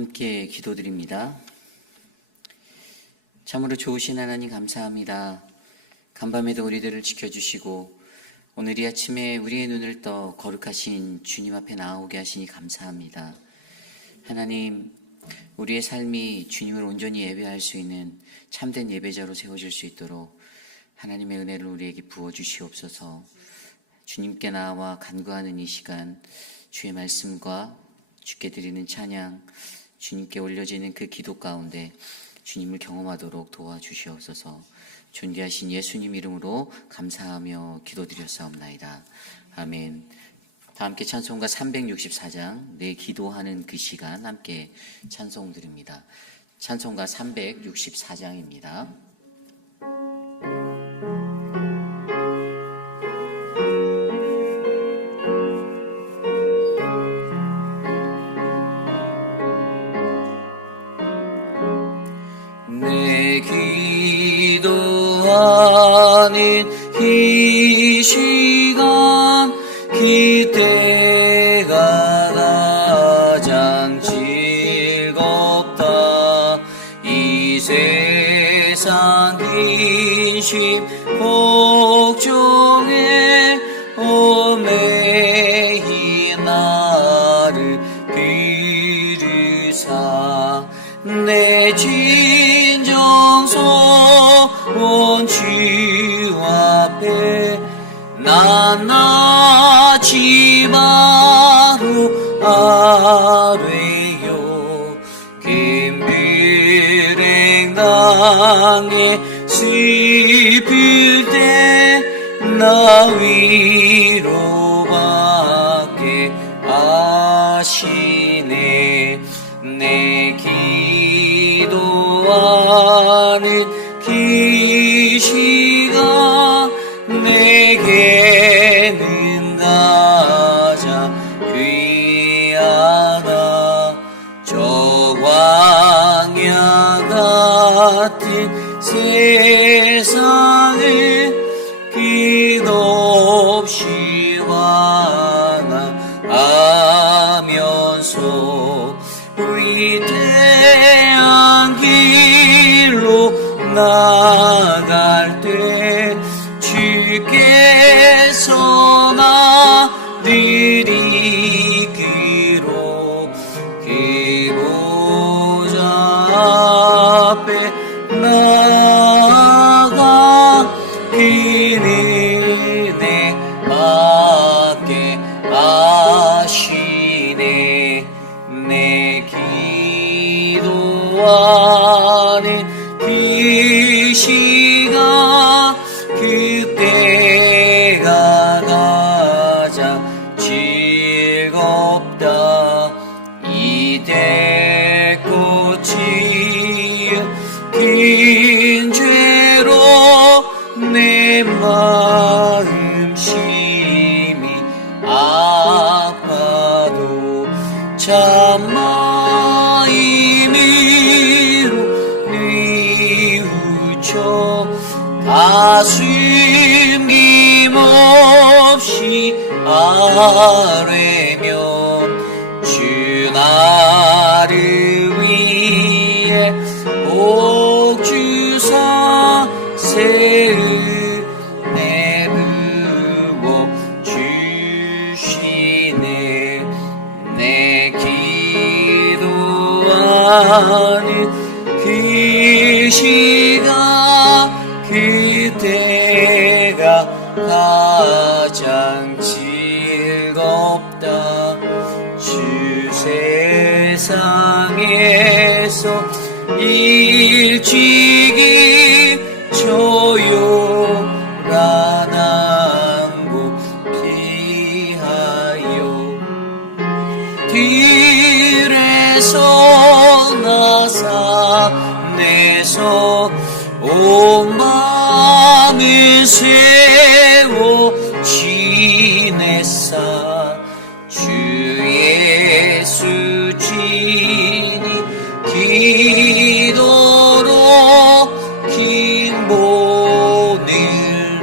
함께 기도드립니다. 참으로 좋으신 하나님 감사합니다. 간밤에도 우리들을 지켜주시고 오늘 이 아침에 우리의 눈을 떠 거룩하신 주님 앞에 나오게 하시니 감사합니다. 하나님, 우리의 삶이 주님을 온전히 예배할 수 있는 참된 예배자로 세워질 수 있도록 하나님의 은혜를 우리에게 부어주시옵소서. 주님께 나와 간구하는 이 시간, 주의 말씀과 주께 드리는 찬양, 주님께 올려지는 그 기도 가운데 주님을 경험하도록 도와주시옵소서. 존귀하신 예수님 이름으로 감사하며 기도드렸사옵나이다. 아멘. 다 함께 찬송가 364장 내 기도하는 그 시간 함께 찬송 드립니다. 찬송가 364장입니다. 내 기도하는 이 시간 그때가 가장 즐겁다. 이 세상 근심 걱정에 얽매인 나를 부르사 내 진정서원 주 앞에 낱낱이 바로 아뢰요. 긴 불행 당해 슬플 때 나 위로밖에 아시네. 내 기도하는 그 시간 내게는 가장 귀하다. 저 광야 같은 세상을 끝없이 환영하면서 위대한 길로 나갈 때 주께서 나를 이끌어 그 보좌 앞에 나아가 그는 은혜 받게 하시네. 내 기도하는 그 시간 그때가 가장 즐겁다. 이대 꽃이 긴 죄로 내 마음 심히 아파도 참아 임의로 뉘우쳐 다 숨김없이 아뢰면 주 나를 위해 복 주사 새 은혜 부어 주시네. 내 기도하는 그 시간 그때가 가장 즐겁다. 주 세상에서 일찍이 조용한 항구 피하여 들에서 나 산에서 온 마음을 세워 지냈사. 주 예수 진이 기도로 긴 본을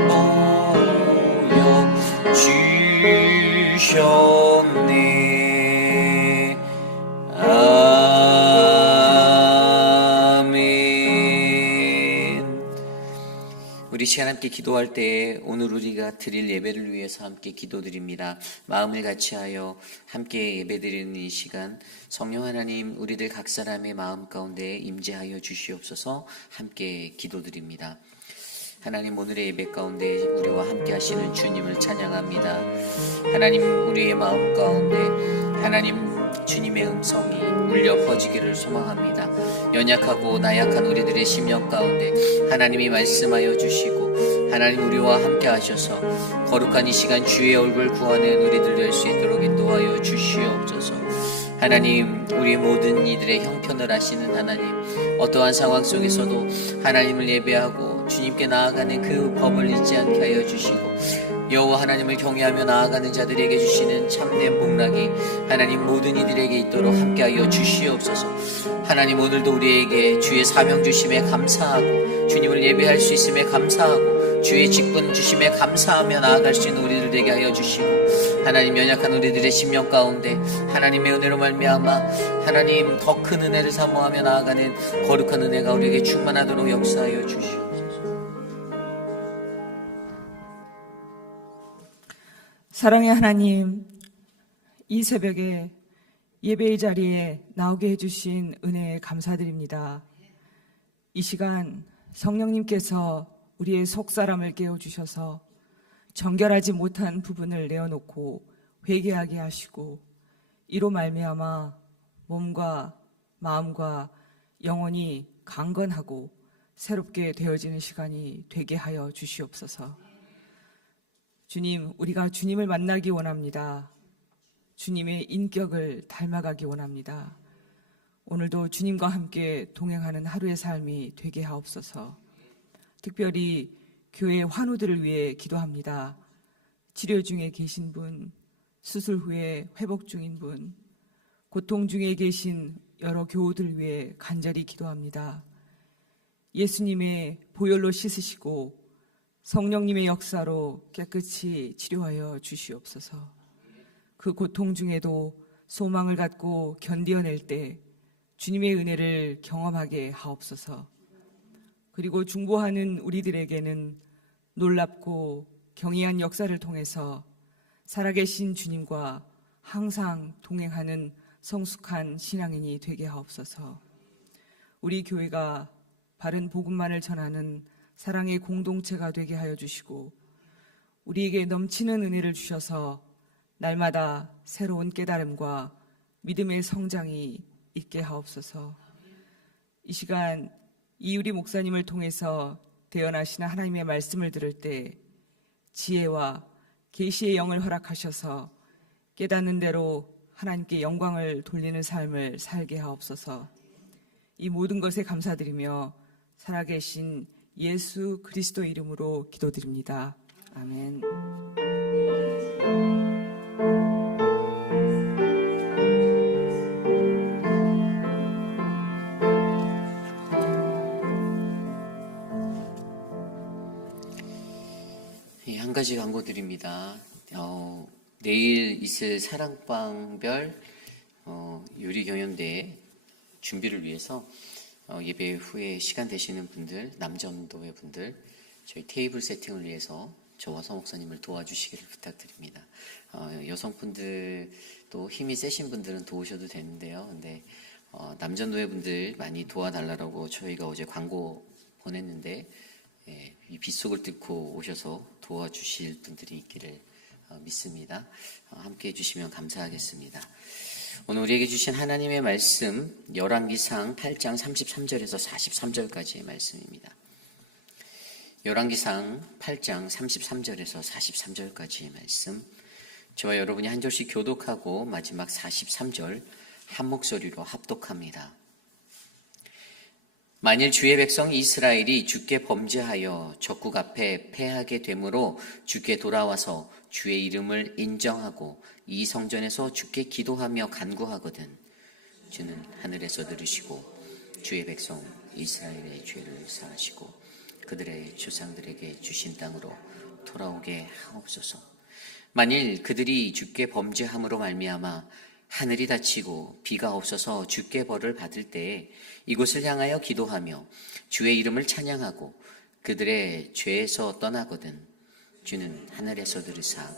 보여 주셨네. 시간 함께 기도할 때에 오늘 우리가 드릴 예배를 위해서 함께 기도드립니다. 마음을 같이하여 함께 예배드리는 이 시간 성령 하나님 우리들 각 사람의 마음 가운데 임재하여 주시옵소서. 함께 기도드립니다. 하나님, 오늘의 예배 가운데 우리와 함께 하시는 주님을 찬양합니다. 하나님, 우리의 마음 가운데 하나님 주님의 음성이 울려 퍼지기를 소망합니다. 연약하고 나약한 우리들의 심령 가운데 하나님이 말씀하여 주시고 하나님 우리와 함께 하셔서 거룩한 이 시간 주의 얼굴 구하는 우리들 될 수 있도록 인도하여 주시옵소서. 하나님, 우리의 모든 이들의 형편을 아시는 하나님, 어떠한 상황 속에서도 하나님을 예배하고 주님께 나아가는 그 법을 잊지 않게 하여 주시고 여호와 하나님을 경외하며 나아가는 자들에게 주시는 참된 복락이 하나님 모든 이들에게 있도록 함께하여 주시옵소서. 하나님, 오늘도 우리에게 주의 사명 주심에 감사하고 주님을 예배할 수 있음에 감사하고 주의 직분 주심에 감사하며 나아갈 수 있는 우리들 되게 하여 주시고 하나님, 연약한 우리들의 심령 가운데 하나님의 은혜로 말미암아 하나님 더 큰 은혜를 사모하며 나아가는 거룩한 은혜가 우리에게 충만하도록 역사하여 주시옵소서. 사랑의 하나님, 이 새벽에 예배의 자리에 나오게 해주신 은혜에 감사드립니다. 이 시간 성령님께서 우리의 속사람을 깨워주셔서 정결하지 못한 부분을 내어놓고 회개하게 하시고 이로 말미암아 몸과 마음과 영혼이 강건하고 새롭게 되어지는 시간이 되게 하여 주시옵소서. 주님, 우리가 주님을 만나기 원합니다. 주님의 인격을 닮아가기 원합니다. 오늘도 주님과 함께 동행하는 하루의 삶이 되게 하옵소서. 특별히 교회 환우들을 위해 기도합니다. 치료 중에 계신 분, 수술 후에 회복 중인 분, 고통 중에 계신 여러 교우들 위해 간절히 기도합니다. 예수님의 보혈로 씻으시고 성령님의 역사로 깨끗이 치료하여 주시옵소서. 그 고통 중에도 소망을 갖고 견디어낼 때 주님의 은혜를 경험하게 하옵소서. 그리고 중보하는 우리들에게는 놀랍고 경이한 역사를 통해서 살아계신 주님과 항상 동행하는 성숙한 신앙인이 되게 하옵소서. 우리 교회가 바른 복음만을 전하는 사랑의 공동체가 되게 하여 주시고 우리에게 넘치는 은혜를 주셔서 날마다 새로운 깨달음과 믿음의 성장이 있게 하옵소서. 이 시간 이유리 목사님을 통해서 대언하시는 하나님의 말씀을 들을 때 지혜와 계시의 영을 허락하셔서 깨닫는 대로 하나님께 영광을 돌리는 삶을 살게 하옵소서. 이 모든 것에 감사드리며 살아계신 예수 그리스도 이름으로 기도드립니다. 아멘. 한 가지 광고 드립니다. 내일 있을 사랑방별 요리경연대 준비를 위해서 예배 후에 시간 되시는 분들, 남전도회 분들, 저희 테이블 세팅을 위해서 저와 서목사님을 도와주시기를 부탁드립니다. 여성분들도 힘이 세신 분들은 도우셔도 되는데요. 근데 남전도회 분들 많이 도와달라고 저희가 어제 광고 보냈는데 이 빗속을 뚫고 오셔서 도와주실 분들이 있기를 믿습니다. 함께 해주시면 감사하겠습니다. 오늘 우리에게 주신 하나님의 말씀 열왕기상 8장 33절에서 43절까지의 말씀입니다. 열왕기상 8장 33절에서 43절까지의 말씀, 저와 여러분이 한 절씩 교독하고 마지막 43절 한 목소리로 합독합니다. 만일 주의 백성 이스라엘이 주께 범죄하여 적국 앞에 패하게 되므로 주께 돌아와서 주의 이름을 인정하고 이 성전에서 주께 기도하며 간구하거든 주는 하늘에서 들으시고 주의 백성 이스라엘의 죄를 사하시고 그들의 조상들에게 주신 땅으로 돌아오게 하옵소서. 만일 그들이 주께 범죄함으로 말미암아 하늘이 닫히고 비가 없어서 주께 벌을 받을 때에 이곳을 향하여 기도하며 주의 이름을 찬양하고 그들의 죄에서 떠나거든 주는 하늘에서 들으사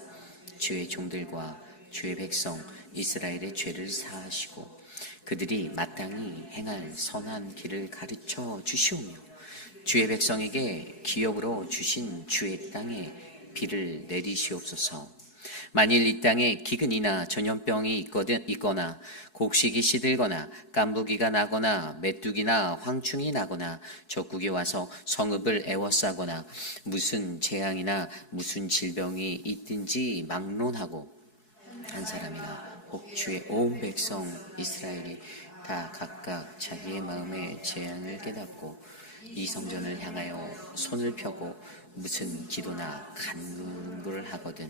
주의 종들과 주의 백성 이스라엘의 죄를 사하시고 그들이 마땅히 행할 선한 길을 가르쳐 주시오며 주의 백성에게 기업으로 주신 주의 땅에 비를 내리시옵소서. 만일 이 땅에 기근이나 전염병이 있거나 곡식이 시들거나 깐부기가 나거나 메뚜기나 황충이 나거나 적국이 와서 성읍을 에워싸거나 무슨 재앙이나 무슨 질병이 있든지 막론하고 한 사람이나 혹 주의 온 백성 이스라엘이 다 각각 자기의 마음의 재앙을 깨닫고 이 성전을 향하여 손을 펴고 무슨 기도나 간구를 하거든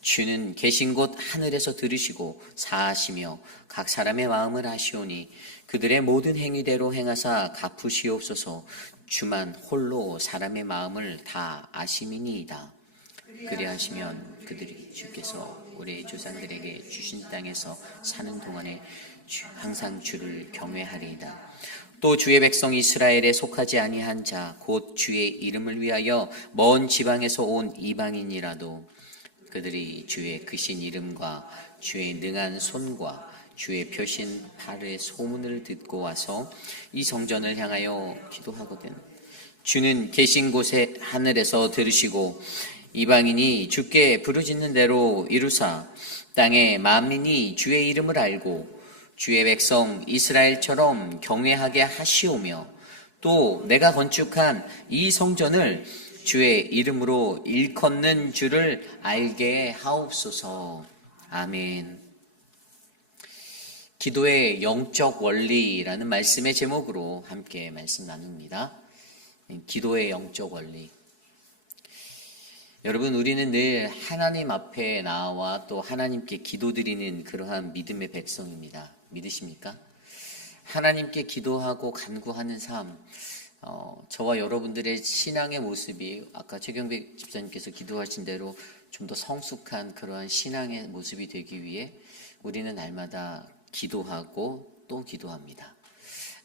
주는 계신 곳 하늘에서 들으시고 사하시며 각 사람의 마음을 아시오니 그들의 모든 행위대로 행하사 갚으시옵소서. 주만 홀로 사람의 마음을 다 아심이니이다. 그리하시면 그들이 주께서 우리 조상들에게 주신 땅에서 사는 동안에 항상 주를 경외하리이다. 또 주의 백성 이스라엘에 속하지 아니한 자 곧 주의 이름을 위하여 먼 지방에서 온 이방인이라도 그들이 주의 크신 이름과 주의 능한 손과 주의 펴신 팔의 소문을 듣고 와서 이 성전을 향하여 기도하거든 주는 계신 곳에 하늘에서 들으시고 이방인이 주께 부르짖는 대로 이루사 땅의 만민이 주의 이름을 알고 주의 백성 이스라엘처럼 경외하게 하시오며 또 내가 건축한 이 성전을 주의 이름으로 일컫는 줄을 알게 하옵소서. 아멘. 기도의 영적 원리라는 말씀의 제목으로 함께 말씀 나눕니다. 기도의 영적 원리. 여러분, 우리는 늘 하나님 앞에 나와 또 하나님께 기도드리는 그러한 믿음의 백성입니다. 믿으십니까? 하나님께 기도하고 간구하는 삶, 저와 여러분들의 신앙의 모습이 아까 최경백 집사님께서 기도하신 대로 좀 더 성숙한 그러한 신앙의 모습이 되기 위해 우리는 날마다 기도하고 또 기도합니다.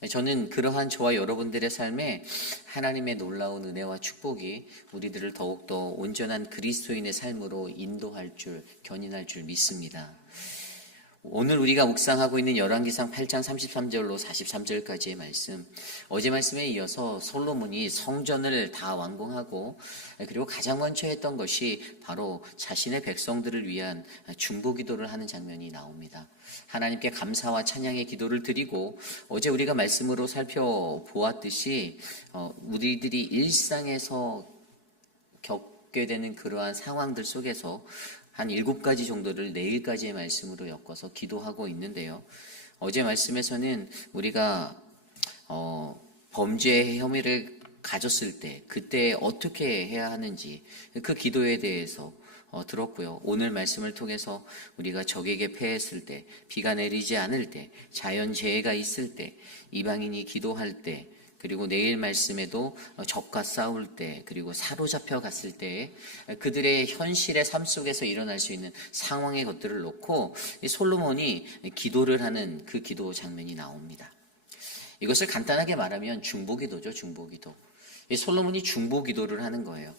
저는 그러한 저와 여러분들의 삶에 하나님의 놀라운 은혜와 축복이 우리들을 더욱더 온전한 그리스도인의 삶으로 인도할 줄, 견인할 줄 믿습니다. 오늘 우리가 묵상하고 있는 열왕기상 8장 33절로 43절까지의 말씀, 어제 말씀에 이어서 솔로몬이 성전을 다 완공하고 그리고 가장 먼저 했던 것이 바로 자신의 백성들을 위한 중보기도를 하는 장면이 나옵니다. 하나님께 감사와 찬양의 기도를 드리고 어제 우리가 말씀으로 살펴보았듯이 우리들이 일상에서 겪게 되는 그러한 상황들 속에서 한 7가지 정도를 내일까지의 말씀으로 엮어서 기도하고 있는데요. 어제 말씀에서는 우리가 범죄의 혐의를 가졌을 때 그때 어떻게 해야 하는지 그 기도에 대해서 들었고요. 오늘 말씀을 통해서 우리가 적에게 패했을 때, 비가 내리지 않을 때, 자연재해가 있을 때, 이방인이 기도할 때, 그리고 내일 말씀에도 적과 싸울 때, 그리고 사로잡혀 갔을 때 그들의 현실의 삶 속에서 일어날 수 있는 상황의 것들을 놓고 솔로몬이 기도를 하는 그 기도 장면이 나옵니다. 이것을 간단하게 말하면 중보기도죠. 중보기도. 솔로몬이 중보기도를 하는 거예요.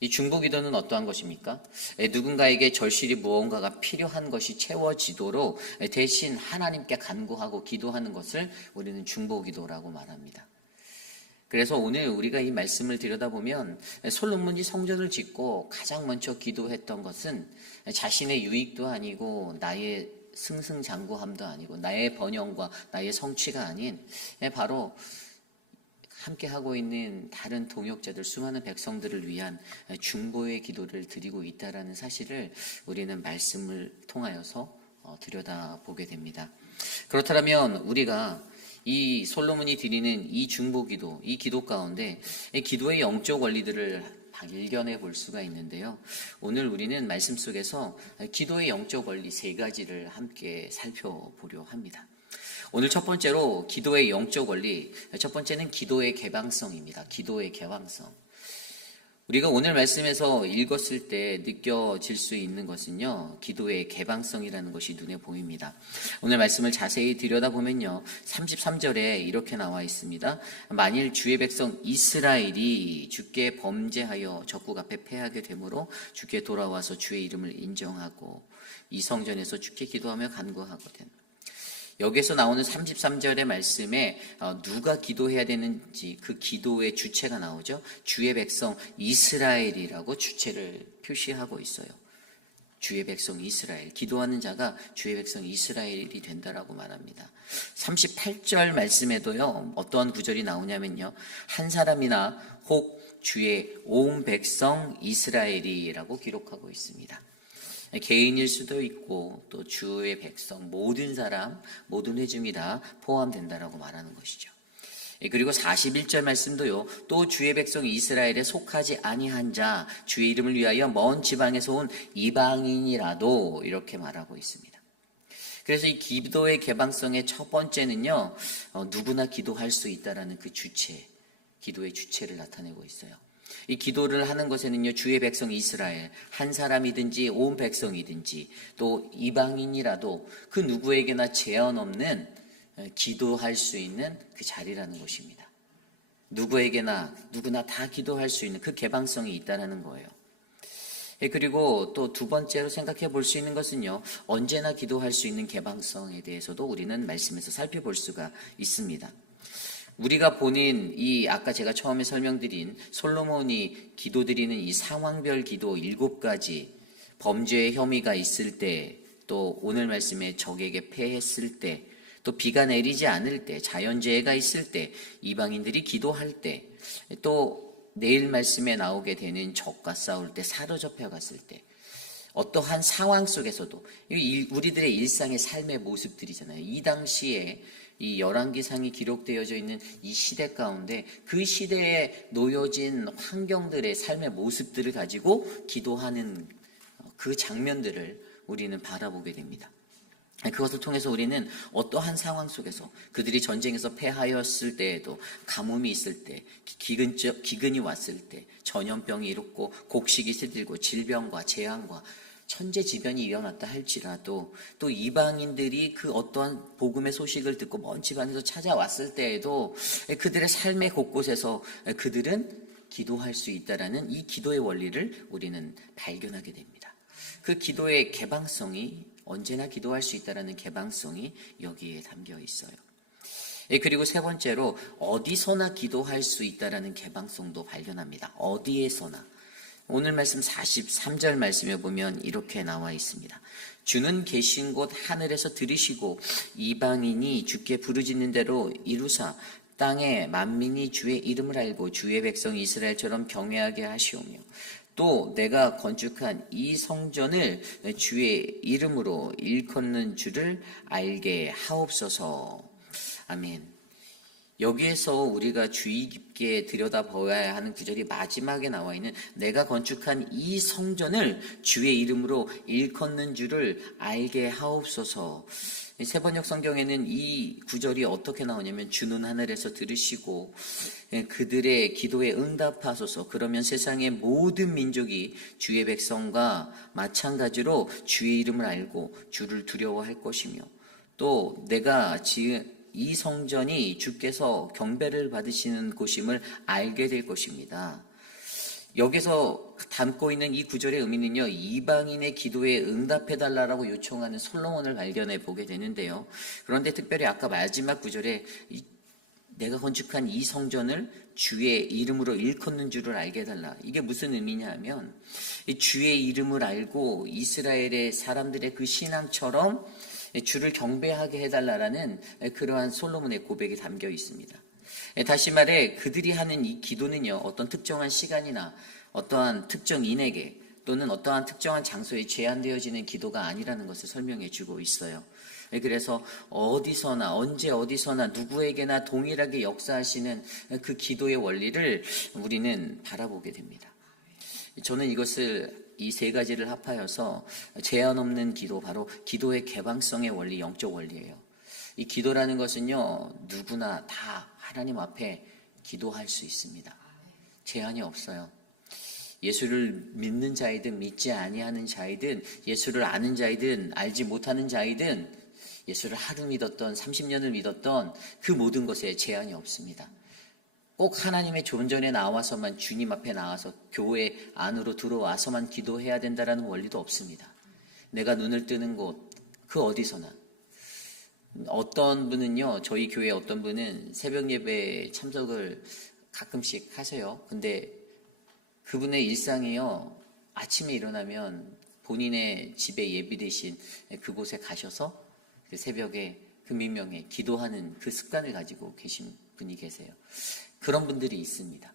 이 중보기도는 어떠한 것입니까? 누군가에게 절실히 무언가가 필요한 것이 채워지도록 대신 하나님께 간구하고 기도하는 것을 우리는 중보기도라고 말합니다. 그래서 오늘 우리가 이 말씀을 들여다보면 솔로몬이 성전을 짓고 가장 먼저 기도했던 것은 자신의 유익도 아니고 나의 승승장구함도 아니고 나의 번영과 나의 성취가 아닌 바로 함께 하고 있는 다른 동역자들, 수많은 백성들을 위한 중보의 기도를 드리고 있다라는 사실을 우리는 말씀을 통하여서 들여다보게 됩니다. 그렇다면 우리가 이 솔로몬이 드리는 이 중보기도, 이 기도 가운데 기도의 영적 원리들을 발견해 볼 수가 있는데요. 오늘 우리는 말씀 속에서 기도의 영적 원리 3가지를 함께 살펴보려 합니다. 오늘 첫 번째로 기도의 영적 원리, 첫 번째는 기도의 개방성입니다. 기도의 개방성. 우리가 오늘 말씀에서 읽었을 때 느껴질 수 있는 것은요, 기도의 개방성이라는 것이 눈에 보입니다. 오늘 말씀을 자세히 들여다보면요, 33절에 이렇게 나와 있습니다. 만일 주의 백성 이스라엘이 주께 범죄하여 적국 앞에 패하게 되므로 주께 돌아와서 주의 이름을 인정하고 이 성전에서 주께 기도하며 간구하거든. 여기에서 나오는 33절의 말씀에 누가 기도해야 되는지 그 기도의 주체가 나오죠. 주의 백성 이스라엘이라고 주체를 표시하고 있어요. 주의 백성 이스라엘, 기도하는 자가 주의 백성 이스라엘이 된다라고 말합니다. 38절 말씀에도요, 어떠한 구절이 나오냐면요, 한 사람이나 혹 주의 온 백성 이스라엘이라고 기록하고 있습니다. 개인일 수도 있고 또 주의 백성, 모든 사람, 모든 회중이 다 포함된다라고 말하는 것이죠. 그리고 41절 말씀도요, 또 주의 백성 이스라엘에 속하지 아니한 자, 주의 이름을 위하여 먼 지방에서 온 이방인이라도 이렇게 말하고 있습니다. 그래서 이 기도의 개방성의 첫 번째는요, 누구나 기도할 수 있다라는 그 주체, 기도의 주체를 나타내고 있어요. 이 기도를 하는 것에는요, 주의 백성 이스라엘, 한 사람이든지 온 백성이든지 또 이방인이라도 그 누구에게나 제한 없는 기도할 수 있는 그 자리라는 것입니다. 누구나 다 기도할 수 있는 그 개방성이 있다는 거예요. 그리고 또 두 번째로 생각해 볼 수 있는 것은요, 언제나 기도할 수 있는 개방성에 대해서도 우리는 말씀에서 살펴볼 수가 있습니다. 우리가 보는 이 아까 제가 처음에 설명드린 솔로몬이 기도드리는 이 상황별 기도 7가지, 범죄의 혐의가 있을 때, 또 오늘 말씀에 적에게 패했을 때, 또 비가 내리지 않을 때, 자연재해가 있을 때, 이방인들이 기도할 때, 또 내일 말씀에 나오게 되는 적과 싸울 때, 사로잡혀 갔을 때, 어떠한 상황 속에서도 우리들의 일상의 삶의 모습들이잖아요. 이 당시에 이 열왕기상이 기록되어져 있는 이 시대 가운데 그 시대에 놓여진 환경들의 삶의 모습들을 가지고 기도하는 그 장면들을 우리는 바라보게 됩니다. 그것을 통해서 우리는 어떠한 상황 속에서 그들이 전쟁에서 패하였을 때에도 가뭄이 있을 때, 기근이 왔을 때, 전염병이 일었고 곡식이 시들고 질병과 재앙과 천재지변이 일어났다 할지라도 또 이방인들이 그 어떠한 복음의 소식을 듣고 먼 지방에서 찾아왔을 때에도 그들의 삶의 곳곳에서 그들은 기도할 수 있다라는 이 기도의 원리를 우리는 발견하게 됩니다. 그 기도의 개방성이 언제나 기도할 수 있다라는 개방성이 여기에 담겨 있어요. 그리고 세 번째로 어디서나 기도할 수 있다라는 개방성도 발견합니다. 어디에서나. 오늘 말씀 43절 말씀에 보면 이렇게 나와 있습니다. 주는 계신 곳 하늘에서 들으시고 이방인이 주께 부르짖는 대로 이루사 땅에 만민이 주의 이름을 알고 주의 백성 이스라엘처럼 경외하게 하시오며 또 내가 건축한 이 성전을 주의 이름으로 일컫는 줄을 알게 하옵소서. 아멘. 여기에서 우리가 주의 깊게 들여다봐야 하는 구절이 마지막에 나와 있는 내가 건축한 이 성전을 주의 이름으로 일컫는 줄을 알게 하옵소서. 세번역 성경에는 이 구절이 어떻게 나오냐면 주는 하늘에서 들으시고 그들의 기도에 응답하소서. 그러면 세상의 모든 민족이 주의 백성과 마찬가지로 주의 이름을 알고 주를 두려워할 것이며 또 내가 지은 이 성전이 주께서 경배를 받으시는 곳임을 알게 될 것입니다. 여기서 담고 있는 이 구절의 의미는요, 이방인의 기도에 응답해달라고 요청하는 솔로몬을 발견해 보게 되는데요. 그런데 특별히 아까 마지막 구절에 내가 건축한 이 성전을 주의 이름으로 일컫는 줄을 알게 해달라. 이게 무슨 의미냐 하면 주의 이름을 알고 이스라엘의 사람들의 그 신앙처럼 주를 경배하게 해달라라는 그러한 솔로몬의 고백이 담겨 있습니다. 다시 말해 그들이 하는 이 기도는요, 어떤 특정한 시간이나 어떠한 특정인에게 또는 어떠한 특정한 장소에 제한되어지는 기도가 아니라는 것을 설명해 주고 있어요. 그래서 어디서나 언제 어디서나 누구에게나 동일하게 역사하시는 그 기도의 원리를 우리는 바라보게 됩니다. 저는 이것을 이 세 가지를 합하여서 제한 없는 기도, 바로 기도의 개방성의 원리, 영적 원리예요. 이 기도라는 것은요, 누구나 다 하나님 앞에 기도할 수 있습니다. 제한이 없어요. 예수를 믿는 자이든 믿지 아니하는 자이든 예수를 아는 자이든 알지 못하는 자이든 예수를 하루 믿었던 30년을 믿었던 그 모든 것에 제한이 없습니다. 꼭 하나님의 존전에 나와서만 주님 앞에 나와서 교회 안으로 들어와서만 기도해야 된다라는 원리도 없습니다. 내가 눈을 뜨는 곳 그 어디서나 어떤 분은요, 저희 교회 어떤 분은 새벽 예배에 참석을 가끔씩 하세요. 근데 그분의 일상이요, 아침에 일어나면 본인의 집에 예비되신 그곳에 가셔서 그 새벽에 그 민명에 기도하는 그 습관을 가지고 계신 분이 계세요. 그런 분들이 있습니다.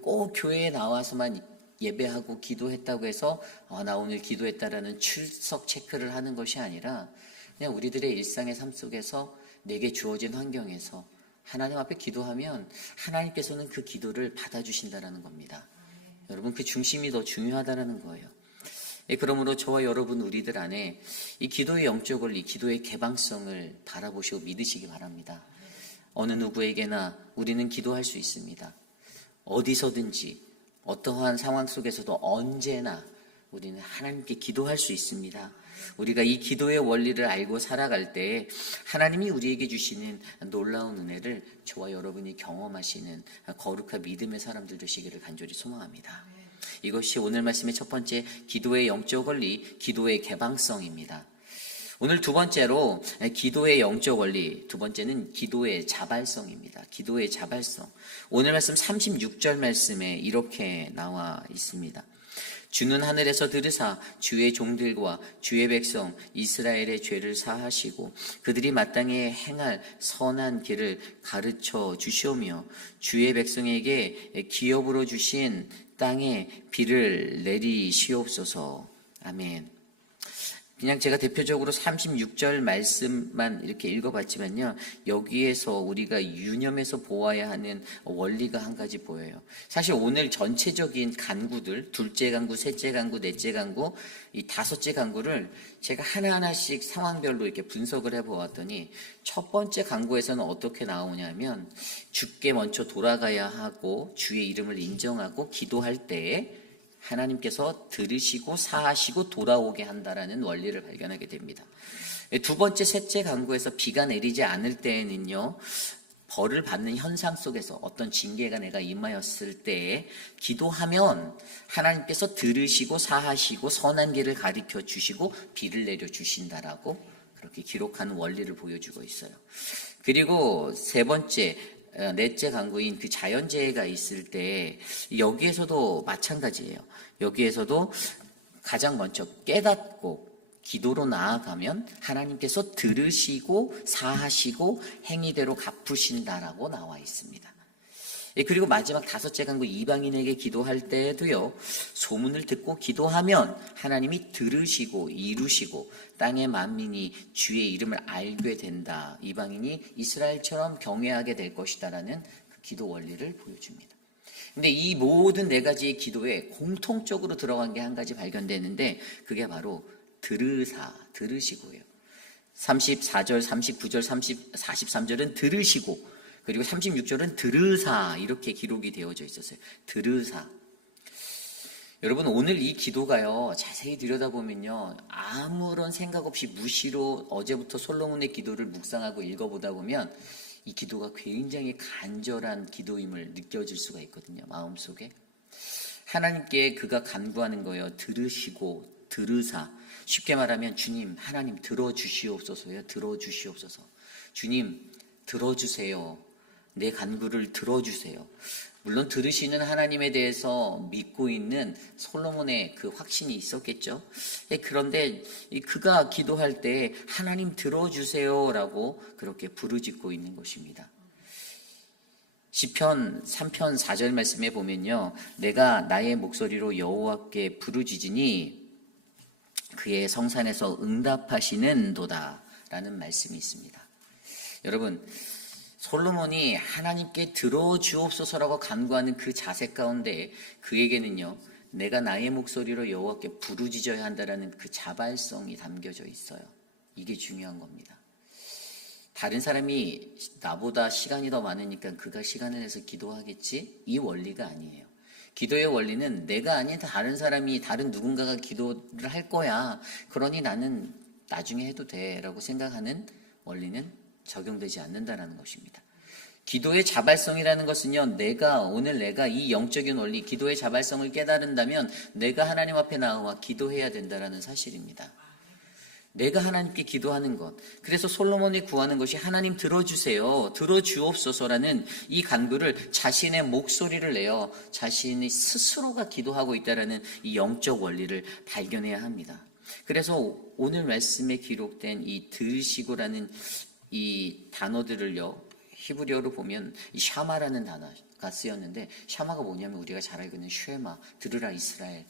꼭 교회에 나와서만 예배하고 기도했다고 해서 나 오늘 기도했다라는 출석 체크를 하는 것이 아니라 그냥 우리들의 일상의 삶 속에서 내게 주어진 환경에서 하나님 앞에 기도하면 하나님께서는 그 기도를 받아주신다라는 겁니다. 여러분, 그 중심이 더 중요하다라는 거예요. 그러므로 저와 여러분 우리들 안에 이 기도의 영적 원리, 기도의 개방성을 바라보시고 믿으시기 바랍니다. 어느 누구에게나 우리는 기도할 수 있습니다. 어디서든지 어떠한 상황 속에서도 언제나 우리는 하나님께 기도할 수 있습니다. 우리가 이 기도의 원리를 알고 살아갈 때 하나님이 우리에게 주시는 놀라운 은혜를 저와 여러분이 경험하시는 거룩한 믿음의 사람들 되시기를 간절히 소망합니다. 이것이 오늘 말씀의 첫 번째 기도의 영적 원리, 기도의 개방성입니다. 오늘 두 번째로 기도의 영적 원리, 두 번째는 기도의 자발성입니다. 기도의 자발성. 오늘 말씀 36절 말씀에 이렇게 나와 있습니다. 주는 하늘에서 들으사 주의 종들과 주의 백성 이스라엘의 죄를 사하시고 그들이 마땅히 행할 선한 길을 가르쳐 주시오며 주의 백성에게 기업으로 주신 땅에 비를 내리시옵소서. 아멘. 그냥 제가 대표적으로 36절 말씀만 이렇게 읽어봤지만요, 여기에서 우리가 유념해서 보아야 하는 원리가 한 가지 보여요. 사실 오늘 전체적인 간구들, 둘째 간구, 셋째 간구, 넷째 간구, 이 다섯째 간구를 제가 하나하나씩 상황별로 이렇게 분석을 해보았더니 첫 번째 간구에서는 어떻게 나오냐면 주께 먼저 돌아가야 하고 주의 이름을 인정하고 기도할 때에 하나님께서 들으시고 사하시고 돌아오게 한다라는 원리를 발견하게 됩니다. 두 번째, 셋째 간구에서 비가 내리지 않을 때에는요, 벌을 받는 현상 속에서 어떤 징계가 내가 임하였을 때에 기도하면 하나님께서 들으시고 사하시고 선한 길을 가르쳐 주시고 비를 내려 주신다라고 그렇게 기록하는 원리를 보여주고 있어요. 그리고 세 번째, 넷째 간구인 그 자연재해가 있을 때 여기에서도 마찬가지예요. 여기에서도 가장 먼저 깨닫고 기도로 나아가면 하나님께서 들으시고 사하시고 행위대로 갚으신다라고 나와 있습니다. 그리고 마지막 다섯째 간구 이방인에게 기도할 때도요, 소문을 듣고 기도하면 하나님이 들으시고 이루시고 땅의 만민이 주의 이름을 알게 된다. 이방인이 이스라엘처럼 경외하게 될 것이다라는 그 기도 원리를 보여줍니다. 근데 이 모든 네 가지의 기도에 공통적으로 들어간 게 한 가지 발견되는데 그게 바로 들으시고예요. 34절, 39절, 43절은 들으시고 그리고 36절은 들으사 이렇게 기록이 되어져 있었어요. 들으사. 여러분, 오늘 이 기도가요, 자세히 들여다보면요, 아무런 생각 없이 무시로 어제부터 솔로몬의 기도를 묵상하고 읽어보다 보면 이 기도가 굉장히 간절한 기도임을 느껴질 수가 있거든요. 마음속에 하나님께 그가 간구하는 거예요. 들으시고 들으사. 쉽게 말하면 주님, 하나님 들어주시옵소서요. 들어주시옵소서. 주님 들어주세요. 내 간구를 들어주세요. 물론 들으시는 하나님에 대해서 믿고 있는 솔로몬의 그 확신이 있었겠죠. 그런데 그가 기도할 때 하나님 들어주세요라고 그렇게 부르짖고 있는 것입니다. 시편 3편 4절 말씀에 보면요, 내가 나의 목소리로 여호와께 부르짖으니 그의 성산에서 응답하시는도다 라는 말씀이 있습니다. 여러분, 솔로몬이 하나님께 들어주옵소서라고 간구하는 그 자세 가운데 그에게는요, 내가 나의 목소리로 여호와께 부르짖어야 한다라는 그 자발성이 담겨져 있어요. 이게 중요한 겁니다. 다른 사람이 나보다 시간이 더 많으니까 그가 시간을 내서 기도하겠지? 이 원리가 아니에요. 기도의 원리는 내가 아닌 다른 사람이, 다른 누군가가 기도를 할 거야. 그러니 나는 나중에 해도 돼. 라고 생각하는 원리는 적용되지 않는다라는 것입니다. 기도의 자발성이라는 것은요, 오늘 내가 이 영적인 원리, 기도의 자발성을 깨달은다면 내가 하나님 앞에 나와 기도해야 된다라는 사실입니다. 내가 하나님께 기도하는 것. 그래서 솔로몬이 구하는 것이 하나님 들어주세요. 들어주옵소서라는 이 간구를 자신의 목소리를 내어 자신이 스스로가 기도하고 있다라는 이 영적 원리를 발견해야 합니다. 그래서 오늘 말씀에 기록된 이 들으시고라는 이 단어들을요, 히브리어로 보면 이 샤마라는 단어가 쓰였는데, 샤마가 뭐냐면 우리가 잘 알고 있는 쉐마, 들으라 이스라엘.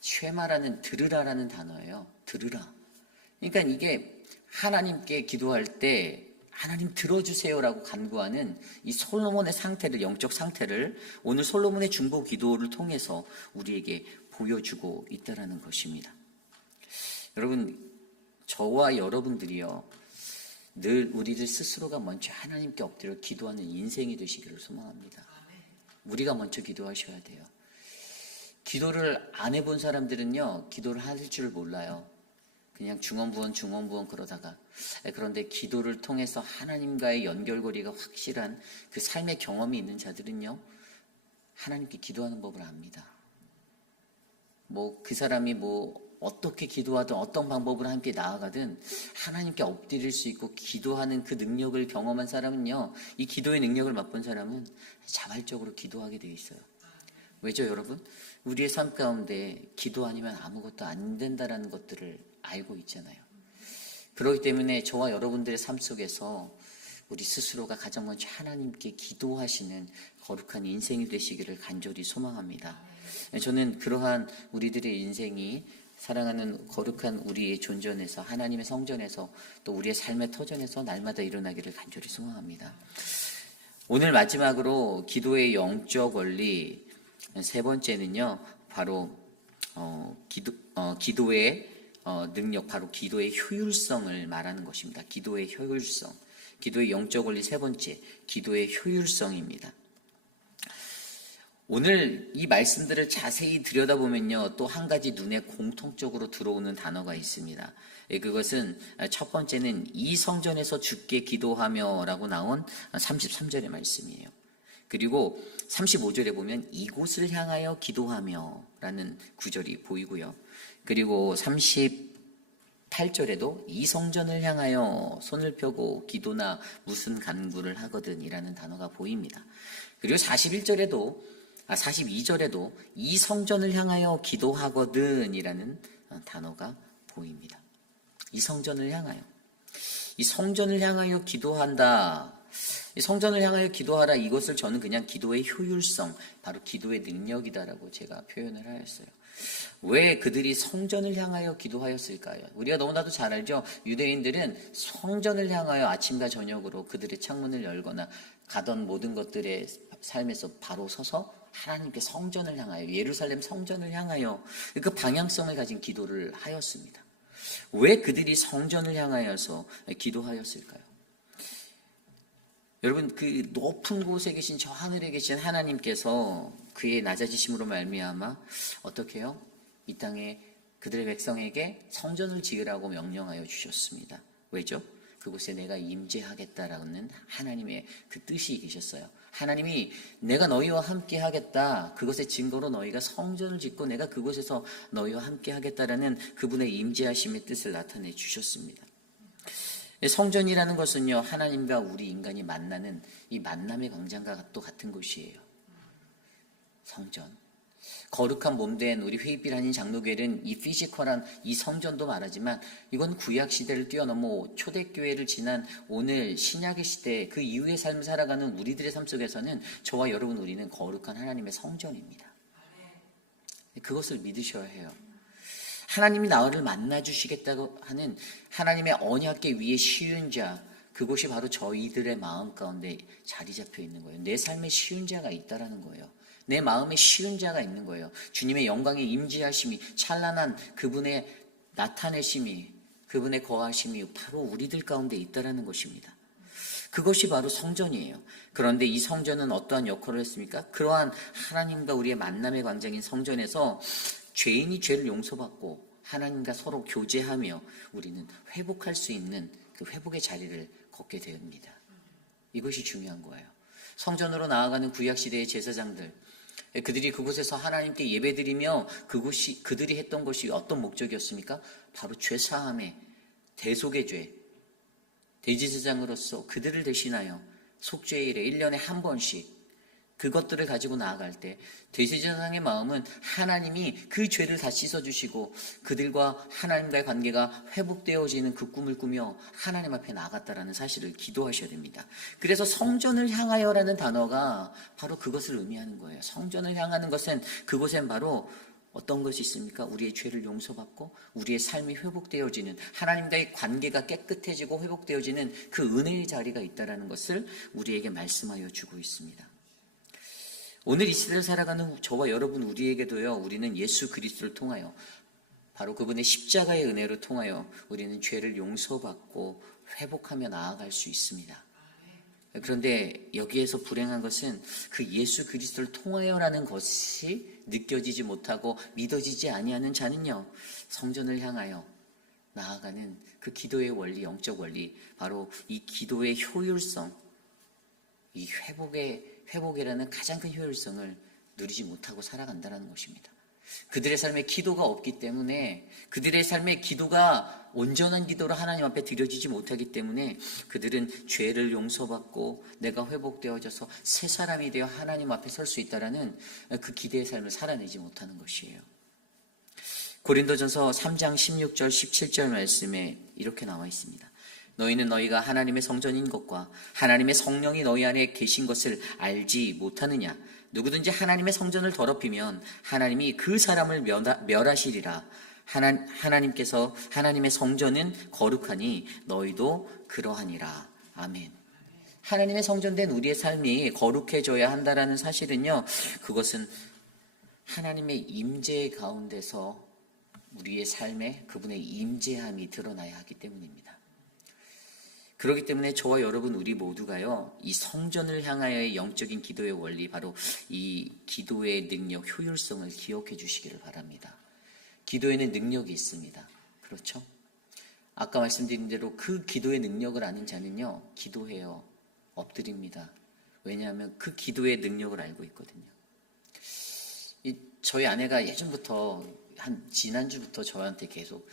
쉐마라는 들으라라는 단어예요. 들으라. 그러니까 이게 하나님께 기도할 때 하나님 들어주세요라고 간구하는 이 솔로몬의 상태를, 영적 상태를 오늘 솔로몬의 중보 기도를 통해서 우리에게 보여주고 있다라는 것입니다. 여러분, 저와 여러분들이요, 늘 우리들 스스로가 먼저 하나님께 엎드려 기도하는 인생이 되시기를 소망합니다. 우리가 먼저 기도하셔야 돼요. 기도를 안 해본 사람들은요, 기도를 할 줄 몰라요. 그냥 중언부언 그러다가, 그런데 기도를 통해서 하나님과의 연결고리가 확실한 그 삶의 경험이 있는 자들은요, 하나님께 기도하는 법을 압니다. 그 사람이 어떻게 기도하든 어떤 방법으로 함께 나아가든 하나님께 엎드릴 수 있고 기도하는 그 능력을 경험한 사람은요, 이 기도의 능력을 맛본 사람은 자발적으로 기도하게 되어 있어요. 왜죠, 여러분? 우리의 삶 가운데 기도 아니면 아무것도 안 된다라는 것들을 알고 있잖아요. 그렇기 때문에 저와 여러분들의 삶 속에서 우리 스스로가 가장 먼저 하나님께 기도하시는 거룩한 인생이 되시기를 간절히 소망합니다. 저는 그러한 우리들의 인생이 사랑하는 거룩한 우리의 존전에서, 하나님의 성전에서, 또 우리의 삶의 터전에서 날마다 일어나기를 간절히 소망합니다. 오늘 마지막으로 기도의 영적 원리 세 번째는요, 바로 기도의 능력, 바로 기도의 효율성을 말하는 것입니다. 기도의 효율성, 기도의 영적 원리 세 번째, 기도의 효율성입니다. 오늘 이 말씀들을 자세히 들여다보면요, 또 한 가지 눈에 공통적으로 들어오는 단어가 있습니다. 그것은 첫 번째는 이 성전에서 주께 기도하며 라고 나온 33절의 말씀이에요. 그리고 35절에 보면 이곳을 향하여 기도하며 라는 구절이 보이고요. 그리고 38절에도 이 성전을 향하여 손을 펴고 기도나 무슨 간구를 하거든 이라는 단어가 보입니다. 그리고 42절에도 이 성전을 향하여 기도하거든 이라는 단어가 보입니다. 이 성전을 향하여. 이 성전을 향하여 기도한다. 이 성전을 향하여 기도하라. 이것을 저는 그냥 기도의 효율성, 바로 기도의 능력이다라고 제가 표현을 하였어요. 왜 그들이 성전을 향하여 기도하였을까요? 우리가 너무나도 잘 알죠. 유대인들은 성전을 향하여 아침과 저녁으로 그들의 창문을 열거나 가던 모든 것들의 삶에서 바로 서서 하나님께 성전을 향하여, 예루살렘 성전을 향하여 그 방향성을 가진 기도를 하였습니다. 왜 그들이 성전을 향하여서 기도하였을까요? 여러분, 그 높은 곳에 계신 저 하늘에 계신 하나님께서 그의 낮아지심으로 말미암아 어떻게 해요? 이 땅에 그들의 백성에게 성전을 지으라고 명령하여 주셨습니다. 왜죠? 그곳에 내가 임재하겠다라는 하나님의 그 뜻이 계셨어요. 하나님이 내가 너희와 함께 하겠다. 그것의 증거로 너희가 성전을 짓고 내가 그곳에서 너희와 함께 하겠다라는 그분의 임재하심의 뜻을 나타내 주셨습니다. 성전이라는 것은요, 하나님과 우리 인간이 만나는 이 만남의 광장과 또 같은 곳이에요. 성전. 거룩한 몸된 우리 회의빛 아닌 장로교회는 이 피지컬한 이 성전도 말하지만 이건 구약 시대를 뛰어넘어 초대교회를 지난 오늘 신약의 시대 그 이후의 삶을 살아가는 우리들의 삶 속에서는 저와 여러분 우리는 거룩한 하나님의 성전입니다. 그것을 믿으셔야 해요. 하나님이 나를 만나주시겠다고 하는 하나님의 언약계 위에 쉬운 자, 그곳이 바로 저희들의 마음 가운데 자리 잡혀 있는 거예요. 내 삶에 쉬운 자가 있다라는 거예요. 내 마음에 쉬운 자가 있는 거예요. 주님의 영광의 임재하심이, 찬란한 그분의 나타내심이, 그분의 거하심이 바로 우리들 가운데 있다라는 것입니다. 그것이 바로 성전이에요. 그런데 이 성전은 어떠한 역할을 했습니까? 그러한 하나님과 우리의 만남의 광장인 성전에서 죄인이 죄를 용서받고 하나님과 서로 교제하며 우리는 회복할 수 있는 그 회복의 자리를 걷게 됩니다. 이것이 중요한 거예요. 성전으로 나아가는 구약시대의 제사장들, 그들이 그곳에서 하나님께 예배드리며 그들이 했던 것이 어떤 목적이었습니까? 바로 죄사함의 대속의 죄, 대제사장으로서 그들을 대신하여 속죄일에 1년에 한 번씩 그것들을 가지고 나아갈 때 대제사장의 마음은 하나님이 그 죄를 다 씻어주시고 그들과 하나님과의 관계가 회복되어지는 그 꿈을 꾸며 하나님 앞에 나아갔다라는 사실을 기도하셔야 됩니다. 그래서 성전을 향하여라는 단어가 바로 그것을 의미하는 거예요. 성전을 향하는 것은 그곳엔 바로 어떤 것이 있습니까? 우리의 죄를 용서받고 우리의 삶이 회복되어지는, 하나님과의 관계가 깨끗해지고 회복되어지는 그 은혜의 자리가 있다는 것을 우리에게 말씀하여 주고 있습니다. 오늘 이 시대를 살아가는 저와 여러분 우리에게도요, 우리는 예수 그리스도를 통하여 바로 그분의 십자가의 은혜로 통하여 우리는 죄를 용서받고 회복하며 나아갈 수 있습니다. 그런데 여기에서 불행한 것은 그 예수 그리스도를 통하여라는 것이 느껴지지 못하고 믿어지지 아니하는 자는요, 성전을 향하여 나아가는 그 기도의 원리, 영적 원리, 바로 이 기도의 효율성, 이 회복이라는 가장 큰 효율성을 누리지 못하고 살아간다는 것입니다. 그들의 삶에 기도가 없기 때문에, 그들의 삶에 기도가 온전한 기도로 하나님 앞에 드려지지 못하기 때문에 그들은 죄를 용서받고 내가 회복되어져서 새 사람이 되어 하나님 앞에 설 수 있다라는 그 기대의 삶을 살아내지 못하는 것이에요. 고린도전서 3장 16절 17절 말씀에 이렇게 나와 있습니다. 너희는 너희가 하나님의 성전인 것과 하나님의 성령이 너희 안에 계신 것을 알지 못하느냐? 누구든지 하나님의 성전을 더럽히면 하나님이 그 사람을 멸하시리라. 하나님께서 하나님의 성전은 거룩하니 너희도 그러하니라. 아멘. 하나님의 성전된 우리의 삶이 거룩해져야 한다라는 사실은요, 그것은 하나님의 임재 가운데서 우리의 삶에 그분의 임재함이 드러나야 하기 때문입니다. 그렇기 때문에 저와 여러분 우리 모두가요, 이 성전을 향하여의 영적인 기도의 원리, 바로 이 기도의 능력, 효율성을 기억해 주시기를 바랍니다. 기도에는 능력이 있습니다. 그렇죠? 아까 말씀드린 대로 그 기도의 능력을 아는 자는요, 기도해요. 엎드립니다. 왜냐하면 그 기도의 능력을 알고 있거든요. 저희 아내가 예전부터, 지난주부터 저한테 계속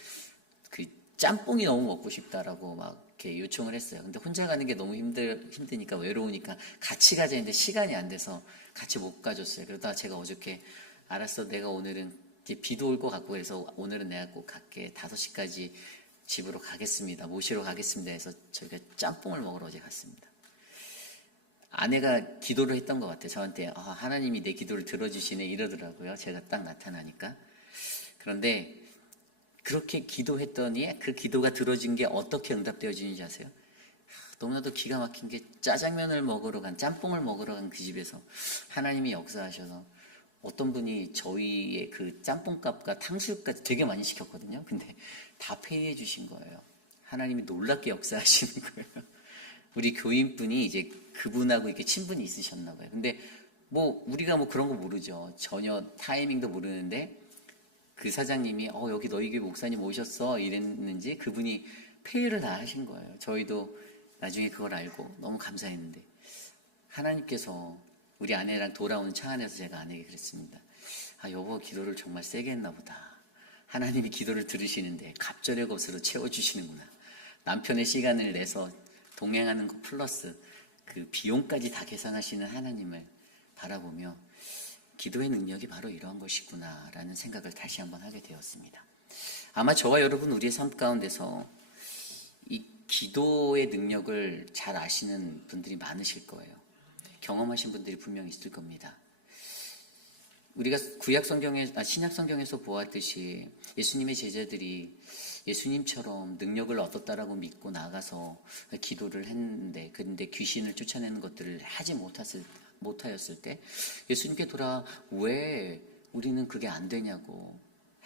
그 짬뽕이 너무 먹고 싶다라고 막 이렇게 요청을 했어요. 근데 혼자 가는 게 너무 힘드니까, 외로우니까 같이 가자 했는데 시간이 안 돼서 같이 못 가줬어요. 그러다가 제가 어저께, 알았어, 내가 오늘은 이제 비도 올 것 같고 해서 오늘은 내가 꼭 갈게. 5시까지 집으로 가겠습니다. 모시러 가겠습니다 해서 저희가 짬뽕을 먹으러 어제 갔습니다. 아내가 기도를 했던 것 같아요. 저한테 하나님이 내 기도를 들어주시네 이러더라고요. 제가 딱 나타나니까. 그런데 그렇게 기도했더니 그 기도가 들어진 게 어떻게 응답되어지는지 아세요? 너무나도 기가 막힌 게, 짜장면을 먹으러 간, 짬뽕을 먹으러 간 그 집에서 하나님이 역사하셔서 어떤 분이 저희의 그 짬뽕값과 탕수육까지 되게 많이 시켰거든요. 근데 다 페이해 주신 거예요. 하나님이 놀랍게 역사하시는 거예요. 우리 교인분이 이제 그분하고 이렇게 친분이 있으셨나 봐요. 근데 우리가 그런 거 모르죠. 전혀 타이밍도 모르는데 그 사장님이 여기 너희 교회 목사님 오셨어 이랬는지 그분이 페이를 다 하신 거예요. 저희도 나중에 그걸 알고 너무 감사했는데, 하나님께서 우리 아내랑 돌아오는 차 안에서 제가 아내에게 그랬습니다. 여보 기도를 정말 세게 했나 보다. 하나님이 기도를 들으시는데 갑절의 것으로 채워주시는구나. 남편의 시간을 내서 동행하는 것 플러스 그 비용까지 다 계산하시는 하나님을 바라보며 기도의 능력이 바로 이러한 것이구나 라는 생각을 다시 한번 하게 되었습니다. 아마 저와 여러분 우리의 삶 가운데서 이 기도의 능력을 잘 아시는 분들이 많으실 거예요. 경험하신 분들이 분명히 있을 겁니다. 우리가 신약 성경에서 보았듯이 예수님의 제자들이 예수님처럼 능력을 얻었다라고 믿고 나가서 기도를 했는데, 그런데 귀신을 쫓아내는 것들을 하지 못하였을 때 예수님께 돌아 왜 우리는 그게 안 되냐고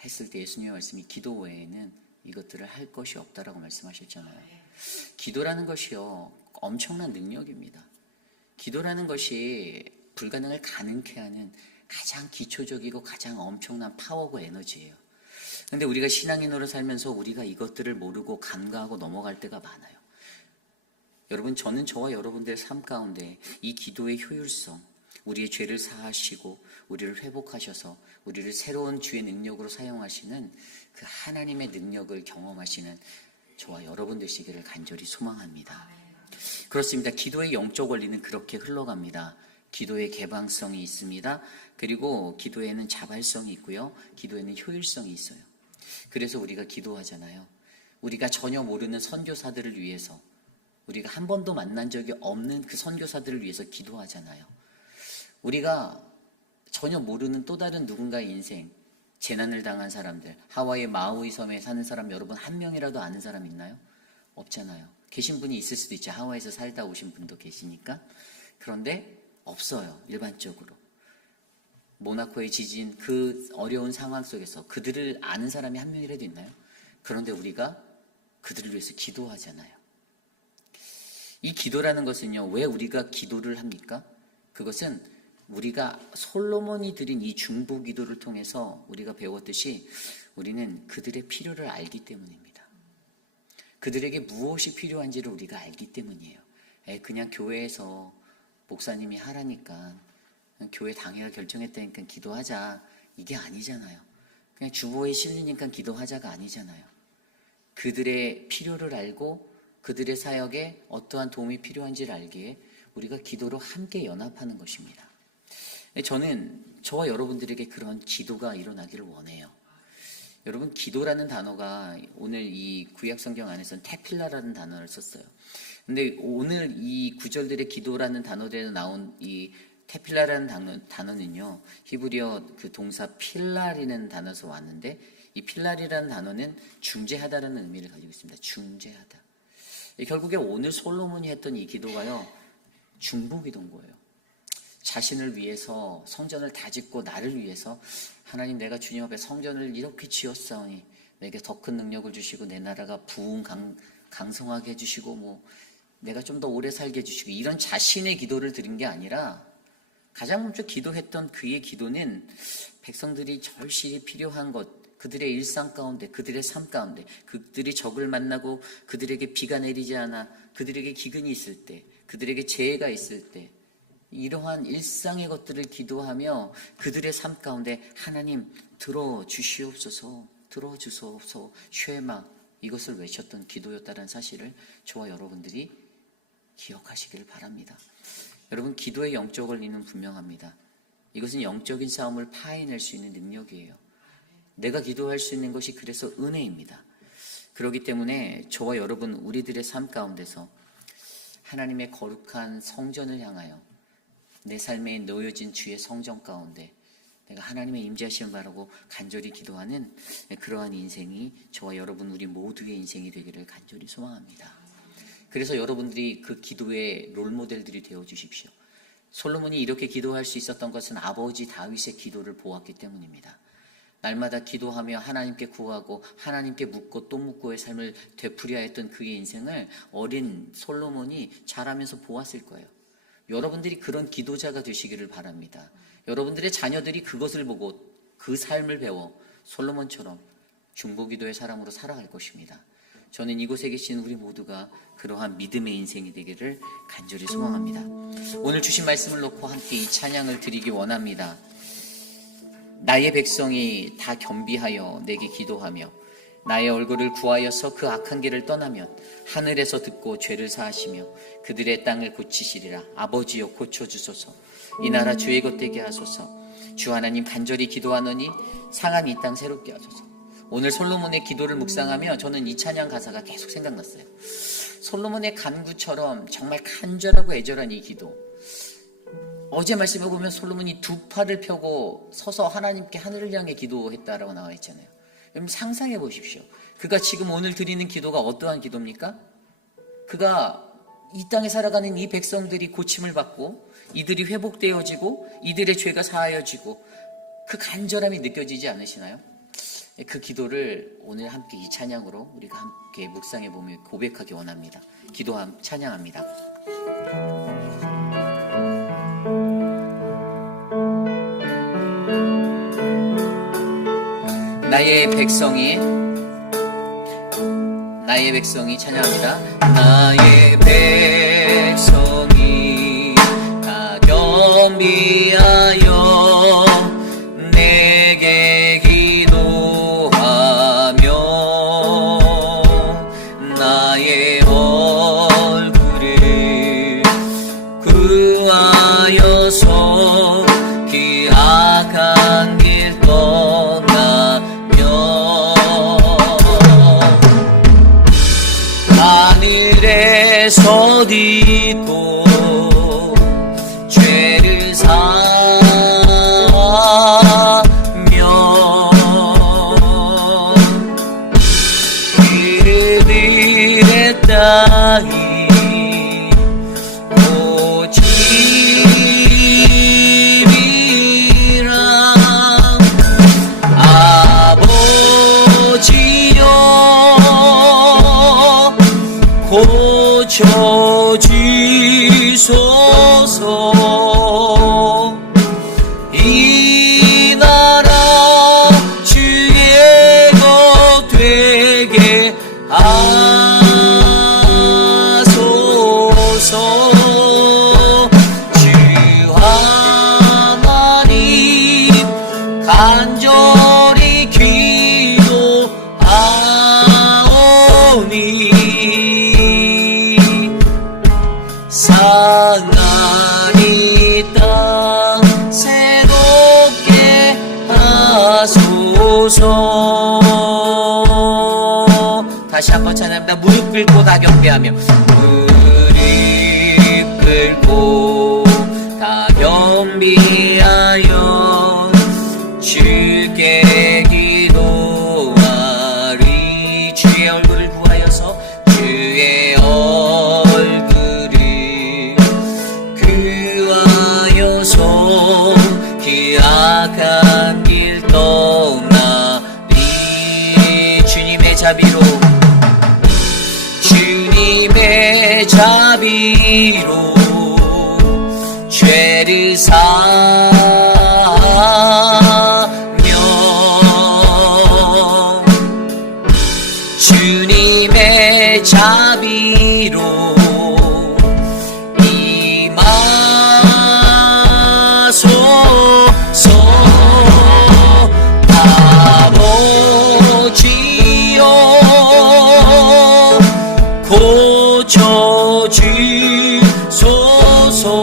했을 때 예수님의 말씀이 기도 외에는 이것들을 할 것이 없다라고 말씀하셨잖아요. 기도라는 것이요, 엄청난 능력입니다. 기도라는 것이 불가능을 가능케 하는 가장 기초적이고 가장 엄청난 파워고 에너지예요. 근데 우리가 신앙인으로 살면서 우리가 이것들을 모르고 간과하고 넘어갈 때가 많아요. 여러분, 저는 저와 여러분들의 삶 가운데 이 기도의 효율성, 우리의 죄를 사하시고 우리를 회복하셔서 우리를 새로운 주의 능력으로 사용하시는 그 하나님의 능력을 경험하시는 저와 여러분 되시기를 간절히 소망합니다. 그렇습니다. 기도의 영적 원리는 그렇게 흘러갑니다. 기도의 개방성이 있습니다. 그리고 기도에는 자발성이 있고요. 기도에는 효율성이 있어요. 그래서 우리가 기도하잖아요. 우리가 전혀 모르는 선교사들을 위해서, 우리가 한 번도 만난 적이 없는 그 선교사들을 위해서 기도하잖아요. 우리가 전혀 모르는 또 다른 누군가의 인생, 재난을 당한 사람들, 하와이의 마우이 섬에 사는 사람 여러분 한 명이라도 아는 사람 있나요? 없잖아요. 계신 분이 있을 수도 있죠. 하와이에서 살다 오신 분도 계시니까. 그런데 없어요. 일반적으로. 모나코의 지진, 그 어려운 상황 속에서 그들을 아는 사람이 한 명이라도 있나요? 그런데 우리가 그들을 위해서 기도하잖아요. 이 기도라는 것은요, 왜 우리가 기도를 합니까? 그것은 우리가 솔로몬이 드린 이 중보 기도를 통해서 우리가 배웠듯이 우리는 그들의 필요를 알기 때문입니다. 그들에게 무엇이 필요한지를 우리가 알기 때문이에요. 그냥 교회에서 목사님이 하라니까, 교회 당회가 결정했다니까 기도하자, 이게 아니잖아요. 그냥 주보에 실리니까 기도하자가 아니잖아요. 그들의 필요를 알고 그들의 사역에 어떠한 도움이 필요한지를 알기에 우리가 기도로 함께 연합하는 것입니다. 저는 저와 여러분들에게 그런 기도가 일어나기를 원해요. 여러분, 기도라는 단어가 오늘 이 구약 성경 안에서는 테필라라는 단어를 썼어요. 근데 오늘 이 구절들의 기도라는 단어대로 나온 이 테필라라는 단어는요, 히브리어 그 동사 필라리는 단어에서 왔는데, 이 필라리라는 단어는 중재하다라는 의미를 가지고 있습니다. 중재하다. 결국에 오늘 솔로몬이 했던 이 기도가요, 중보기도인 거예요. 자신을 위해서 성전을 다 짓고 나를 위해서, 하나님, 내가 주님 앞에 성전을 이렇게 지었사오니 내게 더 큰 능력을 주시고 내 나라가 강성하게 해주시고 내가 좀 더 오래 살게 해주시고, 이런 자신의 기도를 드린 게 아니라 가장 먼저 기도했던 그의 기도는 백성들이 절실히 필요한 것, 그들의 일상 가운데, 그들의 삶 가운데, 그들이 적을 만나고 그들에게 비가 내리지 않아 그들에게 기근이 있을 때, 그들에게 재해가 있을 때, 이러한 일상의 것들을 기도하며 그들의 삶 가운데 하나님 들어주시옵소서, 들어주소서, 쉐마, 이것을 외쳤던 기도였다는 사실을 저와 여러분들이 기억하시길 바랍니다. 여러분, 기도의 영적 원리는 분명합니다. 이것은 영적인 싸움을 파해낼 수 있는 능력이에요. 내가 기도할 수 있는 것이 그래서 은혜입니다. 그렇기 때문에 저와 여러분, 우리들의 삶 가운데서 하나님의 거룩한 성전을 향하여 내 삶에 놓여진 주의 성전 가운데 내가 하나님의 임재하심을 바라고 간절히 기도하는 그러한 인생이 저와 여러분, 우리 모두의 인생이 되기를 간절히 소망합니다. 그래서 여러분들이 그 기도의 롤모델들이 되어 주십시오. 솔로몬이 이렇게 기도할 수 있었던 것은 아버지 다윗의 기도를 보았기 때문입니다. 날마다 기도하며 하나님께 구하고 하나님께 묻고 또 묻고의 삶을 되풀이하 했던 그의 인생을 어린 솔로몬이 자라면서 보았을 거예요. 여러분들이 그런 기도자가 되시기를 바랍니다. 여러분들의 자녀들이 그것을 보고 그 삶을 배워 솔로몬처럼 중보기도의 사람으로 살아갈 것입니다. 저는 이곳에 계신 우리 모두가 그러한 믿음의 인생이 되기를 간절히 소망합니다. 오늘 주신 말씀을 놓고 함께 이 찬양을 드리기 원합니다. 나의 백성이 다 겸비하여 내게 기도하며 나의 얼굴을 구하여서 그 악한 길을 떠나면 하늘에서 듣고 죄를 사하시며 그들의 땅을 고치시리라. 아버지여 고쳐주소서. 이 나라 주의 것 되게 하소서. 주 하나님, 간절히 기도하노니 상한 이 땅 새롭게 하소서. 오늘 솔로몬의 기도를 묵상하며 저는 이 찬양 가사가 계속 생각났어요. 솔로몬의 간구처럼 정말 간절하고 애절한 이 기도. 어제 말씀에 보면 솔로몬이 두 팔을 펴고 서서 하나님께 하늘을 향해 기도했다라고 나와 있잖아요. 여러분, 상상해 보십시오. 그가 지금 오늘 드리는 기도가 어떠한 기도입니까? 그가 이 땅에 살아가는 이 백성들이 고침을 받고 이들이 회복되어지고 이들의 죄가 사하여지고 그 간절함이 느껴지지 않으시나요? 그 기도를 오늘 함께 이 찬양으로 우리가 함께 묵상해 보며 고백하기 원합니다. 찬양합니다. 나의 백성이 찬양합니다. 나의 백성이 다 겸비하여 내게 기도하며 나의 얼굴을 구하여서 기악한 길 하늘에서 딛고 죄를 사하며 그들의 땅이 고치리라. 아버지여 고쳐주소서. 이 나라 주의 것 되게 하소서. 주 하나님 간절히 기도하오니 상하니 땅 새롭게 하소서. 다시 한번 찬양합니다. 무릎 꿇고 다 경배하며 무릎 꿇고 다 겸비하여 주께 기도하리. 주의 얼굴을 구하여서 주의 얼굴을 구하여서 기악한 길 떠나리. 주님의 자비로 죄를 사며 주님의 자비로 임하소서. 아버지여 고쳐주소서.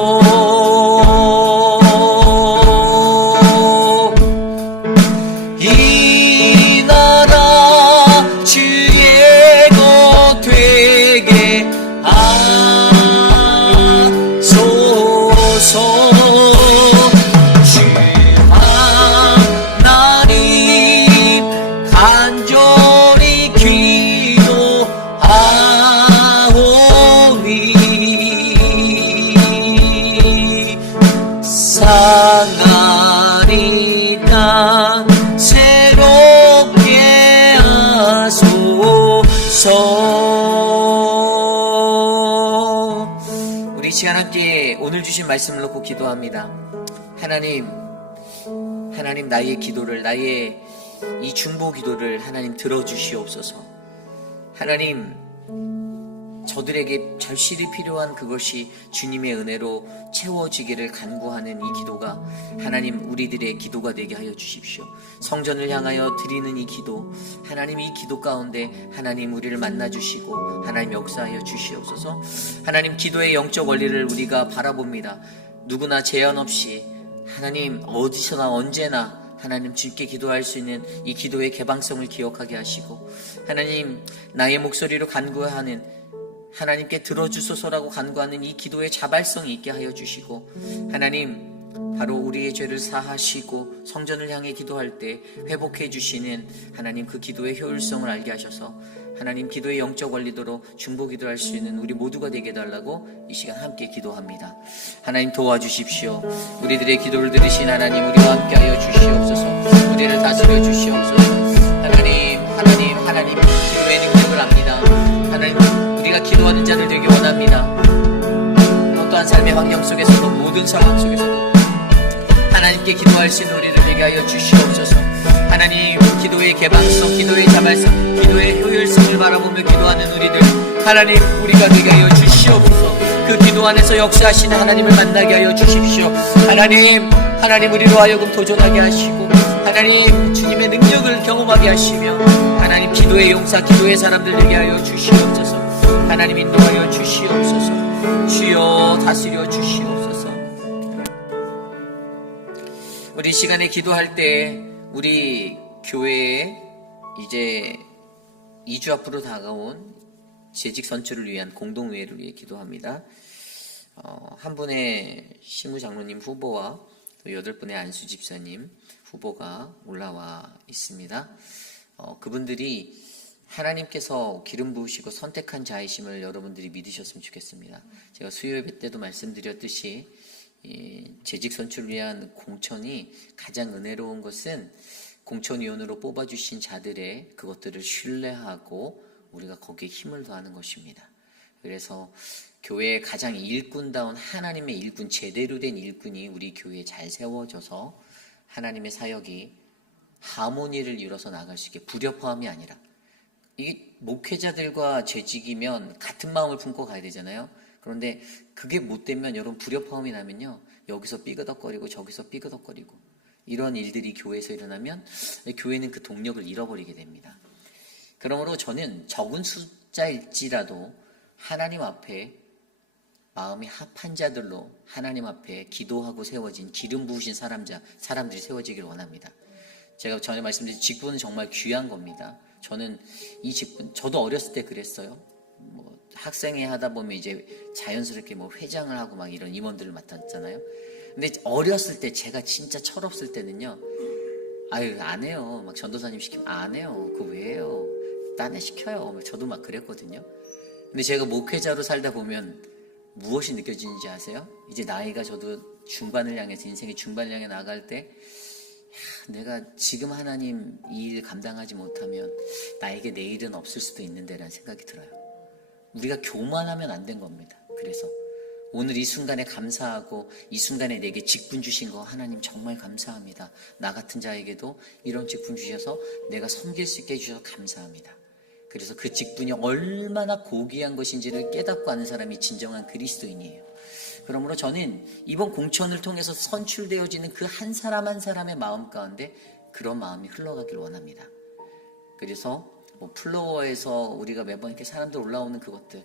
이 나라 주의 것 되게 하소서. 주 하나님 간절히 기도하오니 상하리 땅 새롭게 하소서. 우리 시간 함께 오늘 주신 말씀을 놓고 기도합니다. 하나님 나의 기도를, 나의 이 중보 기도를 하나님 들어주시옵소서. 하나님, 저들에게 절실히 필요한 그것이 주님의 은혜로 채워지기를 간구하는 이 기도가 하나님 우리들의 기도가 되게 하여 주십시오. 성전을 향하여 드리는 이 기도, 하나님 이 기도 가운데 하나님 우리를 만나주시고 하나님 역사하여 주시옵소서. 하나님, 기도의 영적 원리를 우리가 바라봅니다. 누구나 제한 없이 하나님 어디서나 언제나 하나님 주께 기도할 수 있는 이 기도의 개방성을 기억하게 하시고, 하나님 나의 목소리로 간구하는, 하나님께 들어주소서라고 간구하는 이 기도의 자발성이 있게 하여 주시고, 하나님 바로 우리의 죄를 사하시고 성전을 향해 기도할 때 회복해 주시는 하나님 그 기도의 효율성을 알게 하셔서 하나님 기도의 영적 원리도로 중보 기도할 수 있는 우리 모두가 되게 해달라고 이 시간 함께 기도합니다. 하나님 도와주십시오. 우리들의 기도를 들으신 하나님, 우리와 함께 하여 주시옵소서. 우리를 다스려 주시옵소서. 하나님 기도의 능력을 압니다. 하나님, 우리가 기도하는 자를 되게 원합니다. 어떠한 삶의 환경 속에서도, 모든 상황 속에서도 하나님께 기도할 수 있는 우리를 되게 하여 주시옵소서. 하나님, 기도의 개방성, 기도의 자발성, 기도의 효율성을 바라보며 기도하는 우리들, 하나님, 우리가 되게 하여 주시옵소서. 그 기도 안에서 역사하시는 하나님을 만나게 하여 주십시오. 하나님, 우리로 하여금 도전하게 하시고, 하나님, 주님의 능력을 경험하게 하시며, 하나님, 기도의 용사, 기도의 사람들 되게 하여 주시옵소서. 하나님, 인도하여 주시옵소서. 주여, 다스려 주시옵소서. 우리 시간에 기도할 때 우리 교회에 이제 2주 앞으로 다가온 재직 선출을 위한 공동회의를 위해 기도합니다. 한 분의 심우 장로님 후보와 또 8분의 안수 집사님 후보가 올라와 있습니다. 그분들이 하나님께서 기름 부으시고 선택한 자이심을 여러분들이 믿으셨으면 좋겠습니다. 제가 수요 예배 때도 말씀드렸듯이 재직 선출을 위한 공천이 가장 은혜로운 것은 공천위원으로 뽑아주신 자들의 그것들을 신뢰하고 우리가 거기에 힘을 더하는 것입니다. 그래서 교회의 가장 일꾼다운 하나님의 일꾼, 제대로 된 일꾼이 우리 교회에 잘 세워져서 하나님의 사역이 하모니를 이뤄서 나갈 수 있게, 불협화음이 아니라, 이게 목회자들과 재직이면 같은 마음을 품고 가야 되잖아요. 그런데 그게 못 되면, 여러분, 불협화음이 나면요, 여기서 삐그덕거리고 저기서 삐그덕거리고 이런 일들이 교회에서 일어나면 교회는 그 동력을 잃어버리게 됩니다. 그러므로 저는 적은 숫자일지라도 하나님 앞에 마음이 합한 자들로 하나님 앞에 기도하고 세워진 기름 부으신 사람들이 세워지길 원합니다. 제가 전에 말씀드린 직분은 정말 귀한 겁니다. 저는 이 직분, 저도 어렸을 때 그랬어요. 학생회 하다 보면 이제 자연스럽게 회장을 하고 막 이런 임원들을 맡았잖아요. 근데 어렸을 때, 제가 진짜 철없을 때는요, 안 해요. 막 전도사님 시키면 안 해요. 그거 왜 해요? 딴 애 시켜요. 저도 막 그랬거든요. 근데 제가 목회자로 살다 보면 무엇이 느껴지는지 아세요? 이제 나이가 저도 중반을 향해서, 인생의 중반을 향해 나갈 때, 내가 지금 하나님 이 일 감당하지 못하면 나에게 내일은 없을 수도 있는데 라는 생각이 들어요. 우리가 교만하면 안 된 겁니다. 그래서 오늘 이 순간에 감사하고, 이 순간에 내게 직분 주신 거 하나님 정말 감사합니다. 나 같은 자에게도 이런 직분 주셔서 내가 섬길 수 있게 해주셔서 감사합니다. 그래서 그 직분이 얼마나 고귀한 것인지를 깨닫고 아는 사람이 진정한 그리스도인이에요. 그러므로 저는 이번 공천을 통해서 선출되어지는 그 한 사람 한 사람의 마음 가운데 그런 마음이 흘러가길 원합니다. 그래서 플로어에서 우리가 매번 이렇게 사람들 올라오는 그것들,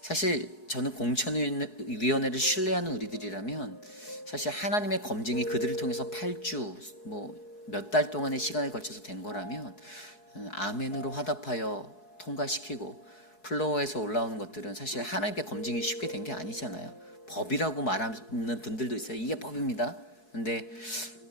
사실 저는 공천위원회를 신뢰하는 우리들이라면 사실 하나님의 검증이 그들을 통해서 8주 몇 달 동안의 시간에 걸쳐서 된 거라면 아멘으로 화답하여 통과시키고, 플로어에서 올라오는 것들은 사실 하나님의 검증이 쉽게 된 게 아니잖아요. 법이라고 말하는 분들도 있어요. 이게 법입니다. 근데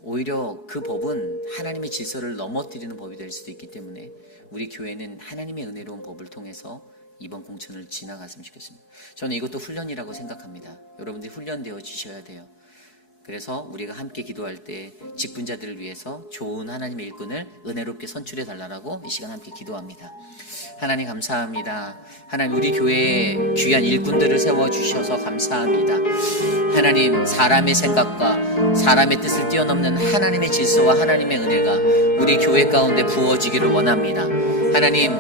오히려 그 법은 하나님의 질서를 넘어뜨리는 법이 될 수도 있기 때문에 우리 교회는 하나님의 은혜로운 법을 통해서 이번 공천을 지나갔으면 좋겠습니다. 저는 이것도 훈련이라고 생각합니다. 여러분들이 훈련되어 지셔야 돼요. 그래서 우리가 함께 기도할 때 직분자들을 위해서 좋은 하나님의 일꾼을 은혜롭게 선출해 달라고 이 시간 함께 기도합니다. 하나님 감사합니다. 하나님, 우리 교회에 귀한 일꾼들을 세워주셔서 감사합니다. 하나님, 사람의 생각과 사람의 뜻을 뛰어넘는 하나님의 질서와 하나님의 은혜가 우리 교회 가운데 부어지기를 원합니다. 하나님,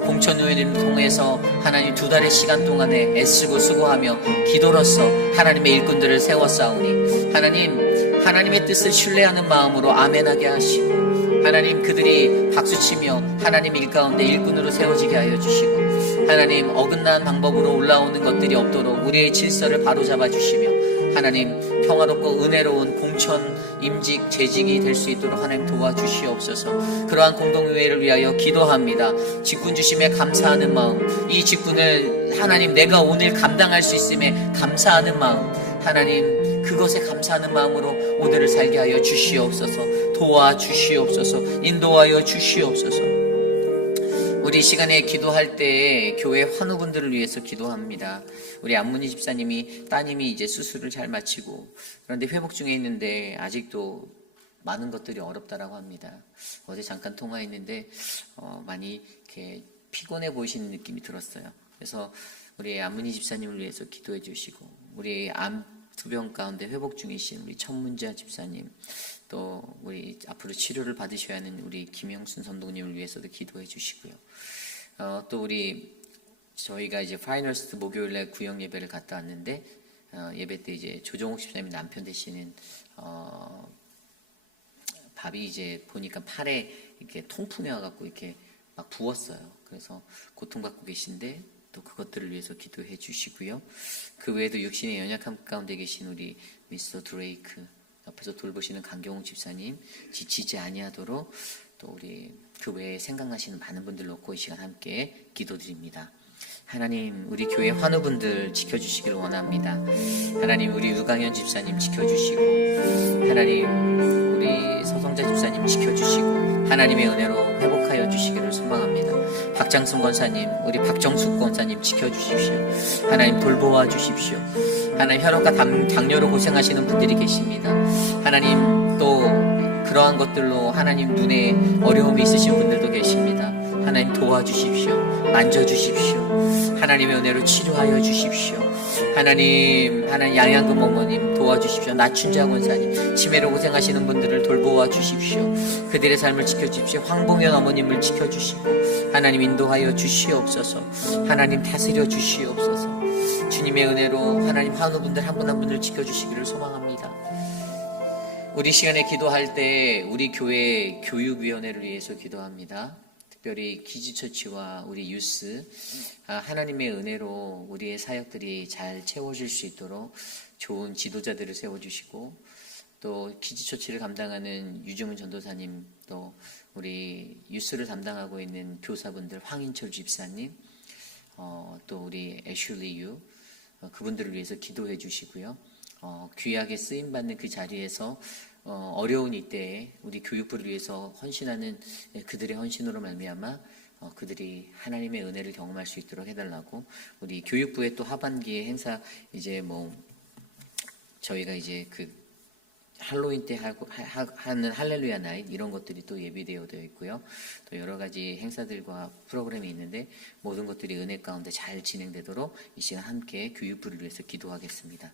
공천위원회를 통해서 하나님 2달의 시간 동안에 애쓰고 수고하며 기도로서 하나님의 일꾼들을 세워싸우니 하나님의 뜻을 신뢰하는 마음으로 아멘하게 하시고, 하나님, 그들이 박수치며 하나님 일 가운데 일꾼으로 세워지게 하여 주시고, 하나님, 어긋난 방법으로 올라오는 것들이 없도록 우리의 질서를 바로잡아 주시며, 하나님, 평화롭고 은혜로운 공천, 임직, 재직이 될 수 있도록 하나님 도와주시옵소서. 그러한 공동회의를 위하여 기도합니다. 직분 주심에 감사하는 마음, 이 직분을 하나님 내가 오늘 감당할 수 있음에 감사하는 마음, 하나님 그것에 감사하는 마음으로 오늘을 살게 하여 주시옵소서. 도와주시옵소서. 인도하여 주시옵소서. 우리 시간에 기도할 때 교회 환우분들을 위해서 기도합니다. 우리 안문희 집사님이 따님이 이제 수술을 잘 마치고, 그런데 회복 중에 있는데 아직도 많은 것들이 어렵다라고 합니다. 어제 잠깐 통화했는데 많이 이렇게 피곤해 보이시는 느낌이 들었어요. 그래서 우리 안문희 집사님을 위해서 기도해 주시고, 우리 암 투병 가운데 회복 중이신 우리 천문자 집사님, 또 우리 앞으로 치료를 받으셔야 하는 우리 김영순 선동님을 위해서도 기도해 주시고요. 또 저희가 이제 파이널스트 목요일날 구역 예배를 갔다 왔는데, 예배 때 이제 조정옥 집사님이 남편 되시는 밥이 이제 보니까 팔에 이렇게 통풍이 와갖고 이렇게 막 부었어요. 그래서 고통받고 계신데 또 그것들을 위해서 기도해 주시고요. 그 외에도 육신의 연약함 가운데 계신 우리 미스터 드레이크, 옆에서 돌보시는 강경훈 집사님, 지치지 아니하도록, 또 우리 그 외에 생각나시는 많은 분들 놓고 이 시간 함께 기도드립니다. 하나님, 우리 교회 환우분들 지켜주시길 원합니다. 하나님, 우리 유강현 집사님 지켜주시고, 하나님, 우리 서성자 집사님 지켜주시고, 하나님의 은혜로 회복하여 주시기를 소망합니다. 박장순 권사님, 우리 박정숙 권사님 지켜주십시오. 하나님, 돌보아 주십시오. 하나님, 혈압과 당뇨로 고생하시는 분들이 계십니다. 하나님, 또 그러한 것들로 하나님 눈에 어려움이 있으신 분들도 계십니다. 하나님, 도와주십시오. 만져주십시오. 하나님의 은혜로 치료하여 주십시오. 하나님 양양금 어머님 도와주십시오. 나춘자 권사님, 치매로 고생하시는 분들을 돌보아 주십시오. 그들의 삶을 지켜주십시오. 황봉현 어머님을 지켜주시고, 하나님 인도하여 주시옵소서. 하나님 다스려 주시옵소서. 주님의 은혜로 하나님 환우분들 한 분 한 분을 지켜주시기를 소망합니다. 우리 시간에 기도할 때 우리 교회 교육위원회를 위해서 기도합니다. 특별히 키즈처치와 우리 유스, 하나님의 은혜로 우리의 사역들이 잘 채워질 수 있도록 좋은 지도자들을 세워주시고, 또 키즈처치를 감당하는 유정은 전도사님, 또 우리 유스를 담당하고 있는 교사분들 황인철 집사님, 또 우리 애슐리 유, 그분들을 위해서 기도해 주시고요. 귀하게 쓰임받는 그 자리에서 어려운 이때에 우리 교육부를 위해서 헌신하는 그들의 헌신으로 말미암아 그들이 하나님의 은혜를 경험할 수 있도록 해달라고, 우리 교육부의 또 하반기에 행사, 이제 저희가 이제 그 할로윈 때 하는 할렐루야 나잇, 이런 것들이 또 예비되어 있고요. 또 여러 가지 행사들과 프로그램이 있는데 모든 것들이 은혜 가운데 잘 진행되도록 이 시간 함께 교육부를 위해서 기도하겠습니다.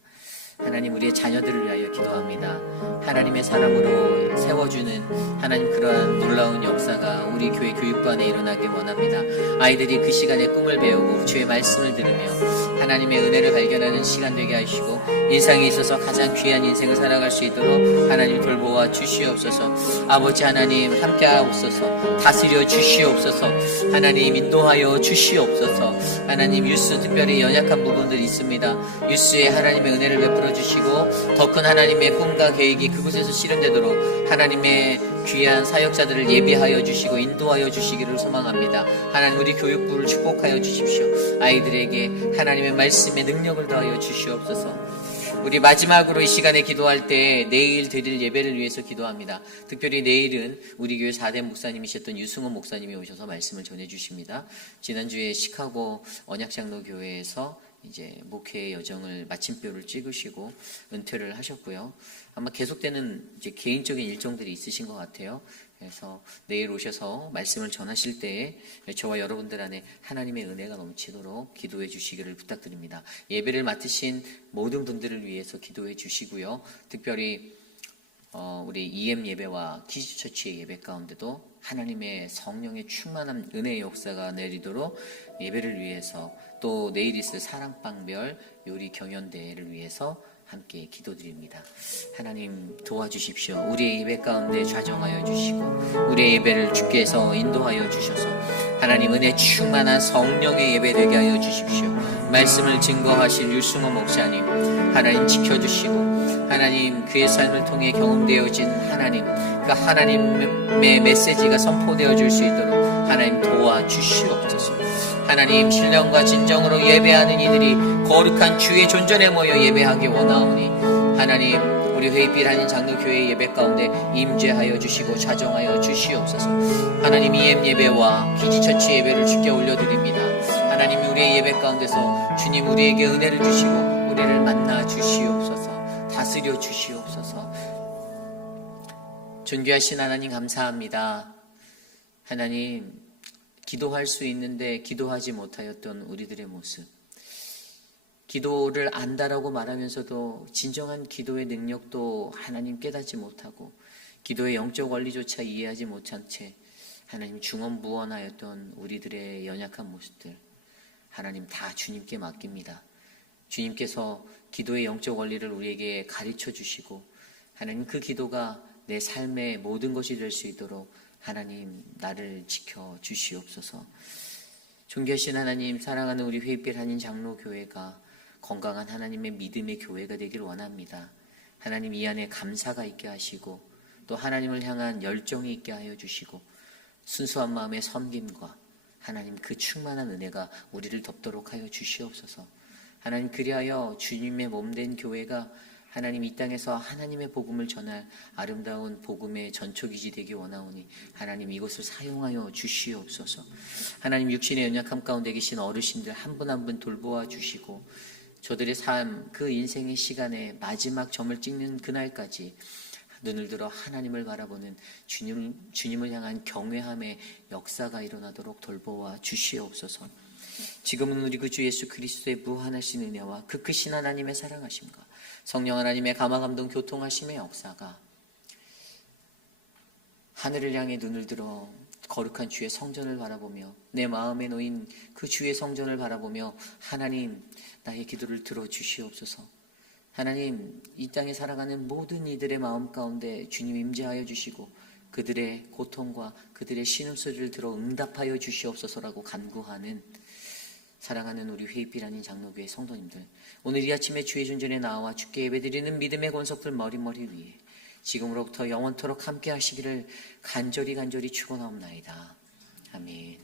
하나님, 우리의 자녀들을 위하여 기도합니다. 하나님의 사람으로 세워주는 하나님, 그러한 놀라운 역사가 우리 교회 교육부 안에 일어나길 원합니다. 아이들이 그 시간에 꿈을 배우고 주의 말씀을 들으며 하나님의 은혜를 발견하는 시간 되게 하시고, 인생에 있어서 가장 귀한 인생을 살아갈 수 있도록 하나님 돌보아 주시옵소서. 아버지 하나님, 함께하옵소서. 다스려 주시옵소서. 하나님, 인도하여 주시옵소서. 하나님, 유스 특별히 연약한 부분들이 있습니다. 유스에 하나님의 은혜를 베풀어 주시고, 더 큰 하나님의 꿈과 계획이 그곳에서 실현되도록 하나님의 귀한 사역자들을 예비하여 주시고 인도하여 주시기를 소망합니다. 하나님, 우리 교육부를 축복하여 주십시오. 아이들에게 하나님의 말씀의 능력을 더하여 주시옵소서. 우리 마지막으로 이 시간에 기도할 때 내일 드릴 예배를 위해서 기도합니다. 특별히 내일은 우리 교회 4대 목사님이셨던 유승원 목사님이 오셔서 말씀을 전해주십니다. 지난주에 시카고 언약장로교회에서 이제 목회의 여정을 마침표를 찍으시고 은퇴를 하셨고요. 아마 계속되는 이제 개인적인 일정들이 있으신 것 같아요. 그래서 내일 오셔서 말씀을 전하실 때에 저와 여러분들 안에 하나님의 은혜가 넘치도록 기도해 주시기를 부탁드립니다. 예배를 맡으신 모든 분들을 위해서 기도해 주시고요. 특별히 우리 EM 예배와 키즈처치의 예배 가운데도 하나님의 성령의 충만한 은혜의 역사가 내리도록 예배를 위해서, 또 내일 있을 사랑방별 요리 경연대회를 위해서 함께 기도드립니다. 하나님 도와주십시오. 우리의 예배 가운데 좌정하여 주시고 우리의 예배를 주께서 인도하여 주셔서 하나님 은혜 충만한 성령의 예배 되게 하여 주십시오. 말씀을 증거하실 유승호 목사님 하나님 지켜주시고, 하나님 그의 삶을 통해 경험되어진 하나님, 그 하나님의 메시지가 선포되어질 수 있도록 하나님 도와주시옵소서. 하나님 신령과 진정으로 예배하는 이들이 거룩한 주의 존전에 모여 예배하기 원하오니, 하나님 우리 회빛 한인 장로교회 예배 가운데 임재하여 주시고 좌정하여 주시옵소서. 하나님 EM 예배와 키즈처치 예배를 주께 올려드립니다. 하나님 우리의 예배 가운데서 주님 우리에게 은혜를 주시고 우리를 만나 주시옵소서. 다스려 주시옵소서. 존귀하신 하나님 감사합니다. 하나님, 기도할 수 있는데 기도하지 못하였던 우리들의 모습, 기도를 안다라고 말하면서도 진정한 기도의 능력도 하나님 깨닫지 못하고 기도의 영적 원리조차 이해하지 못한 채 하나님 중언부언하였던 우리들의 연약한 모습들, 하나님 다 주님께 맡깁니다. 주님께서 기도의 영적 원리를 우리에게 가르쳐 주시고 하나님 그 기도가 내 삶의 모든 것이 될 수 있도록 하나님 나를 지켜 주시옵소서. 존귀하신 하나님, 사랑하는 우리 회빛 한인 장로교회가 건강한 하나님의 믿음의 교회가 되길 원합니다. 하나님 이 안에 감사가 있게 하시고 또 하나님을 향한 열정이 있게 하여 주시고 순수한 마음의 섬김과 하나님 그 충만한 은혜가 우리를 덮도록 하여 주시옵소서. 하나님 그리하여 주님의 몸된 교회가 하나님 이 땅에서 하나님의 복음을 전할 아름다운 복음의 전초기지 되기 원하오니 하나님 이곳을 사용하여 주시옵소서. 하나님 육신의 연약함 가운데 계신 어르신들 한 분 한 분 돌보아 주시고 저들의 삶, 그 인생의 시간에 마지막 점을 찍는 그날까지 눈을 들어 하나님을 바라보는 주님을 향한 경외함의 역사가 일어나도록 돌보아 주시옵소서. 지금은 우리 구주 예수 그리스도의 무한하신 은혜와 그 크신 하나님의 사랑하심과 성령 하나님의 감화감동 교통하심의 역사가 하늘을 향해 눈을 들어 거룩한 주의 성전을 바라보며 내 마음에 놓인 그 주의 성전을 바라보며 하나님 나의 기도를 들어주시옵소서. 하나님 이 땅에 살아가는 모든 이들의 마음 가운데 주님 임재하여 주시고 그들의 고통과 그들의 신음소리를 들어 응답하여 주시옵소서라고 간구하는 사랑하는 우리 회의필 아닌 장로교회 성도님들, 오늘 이 아침에 주의 존전에 나와 주께 예배드리는 믿음의 권속들 머리머리 위에 지금으로부터 영원토록 함께 하시기를 간절히 축원하옵나이다. 아멘.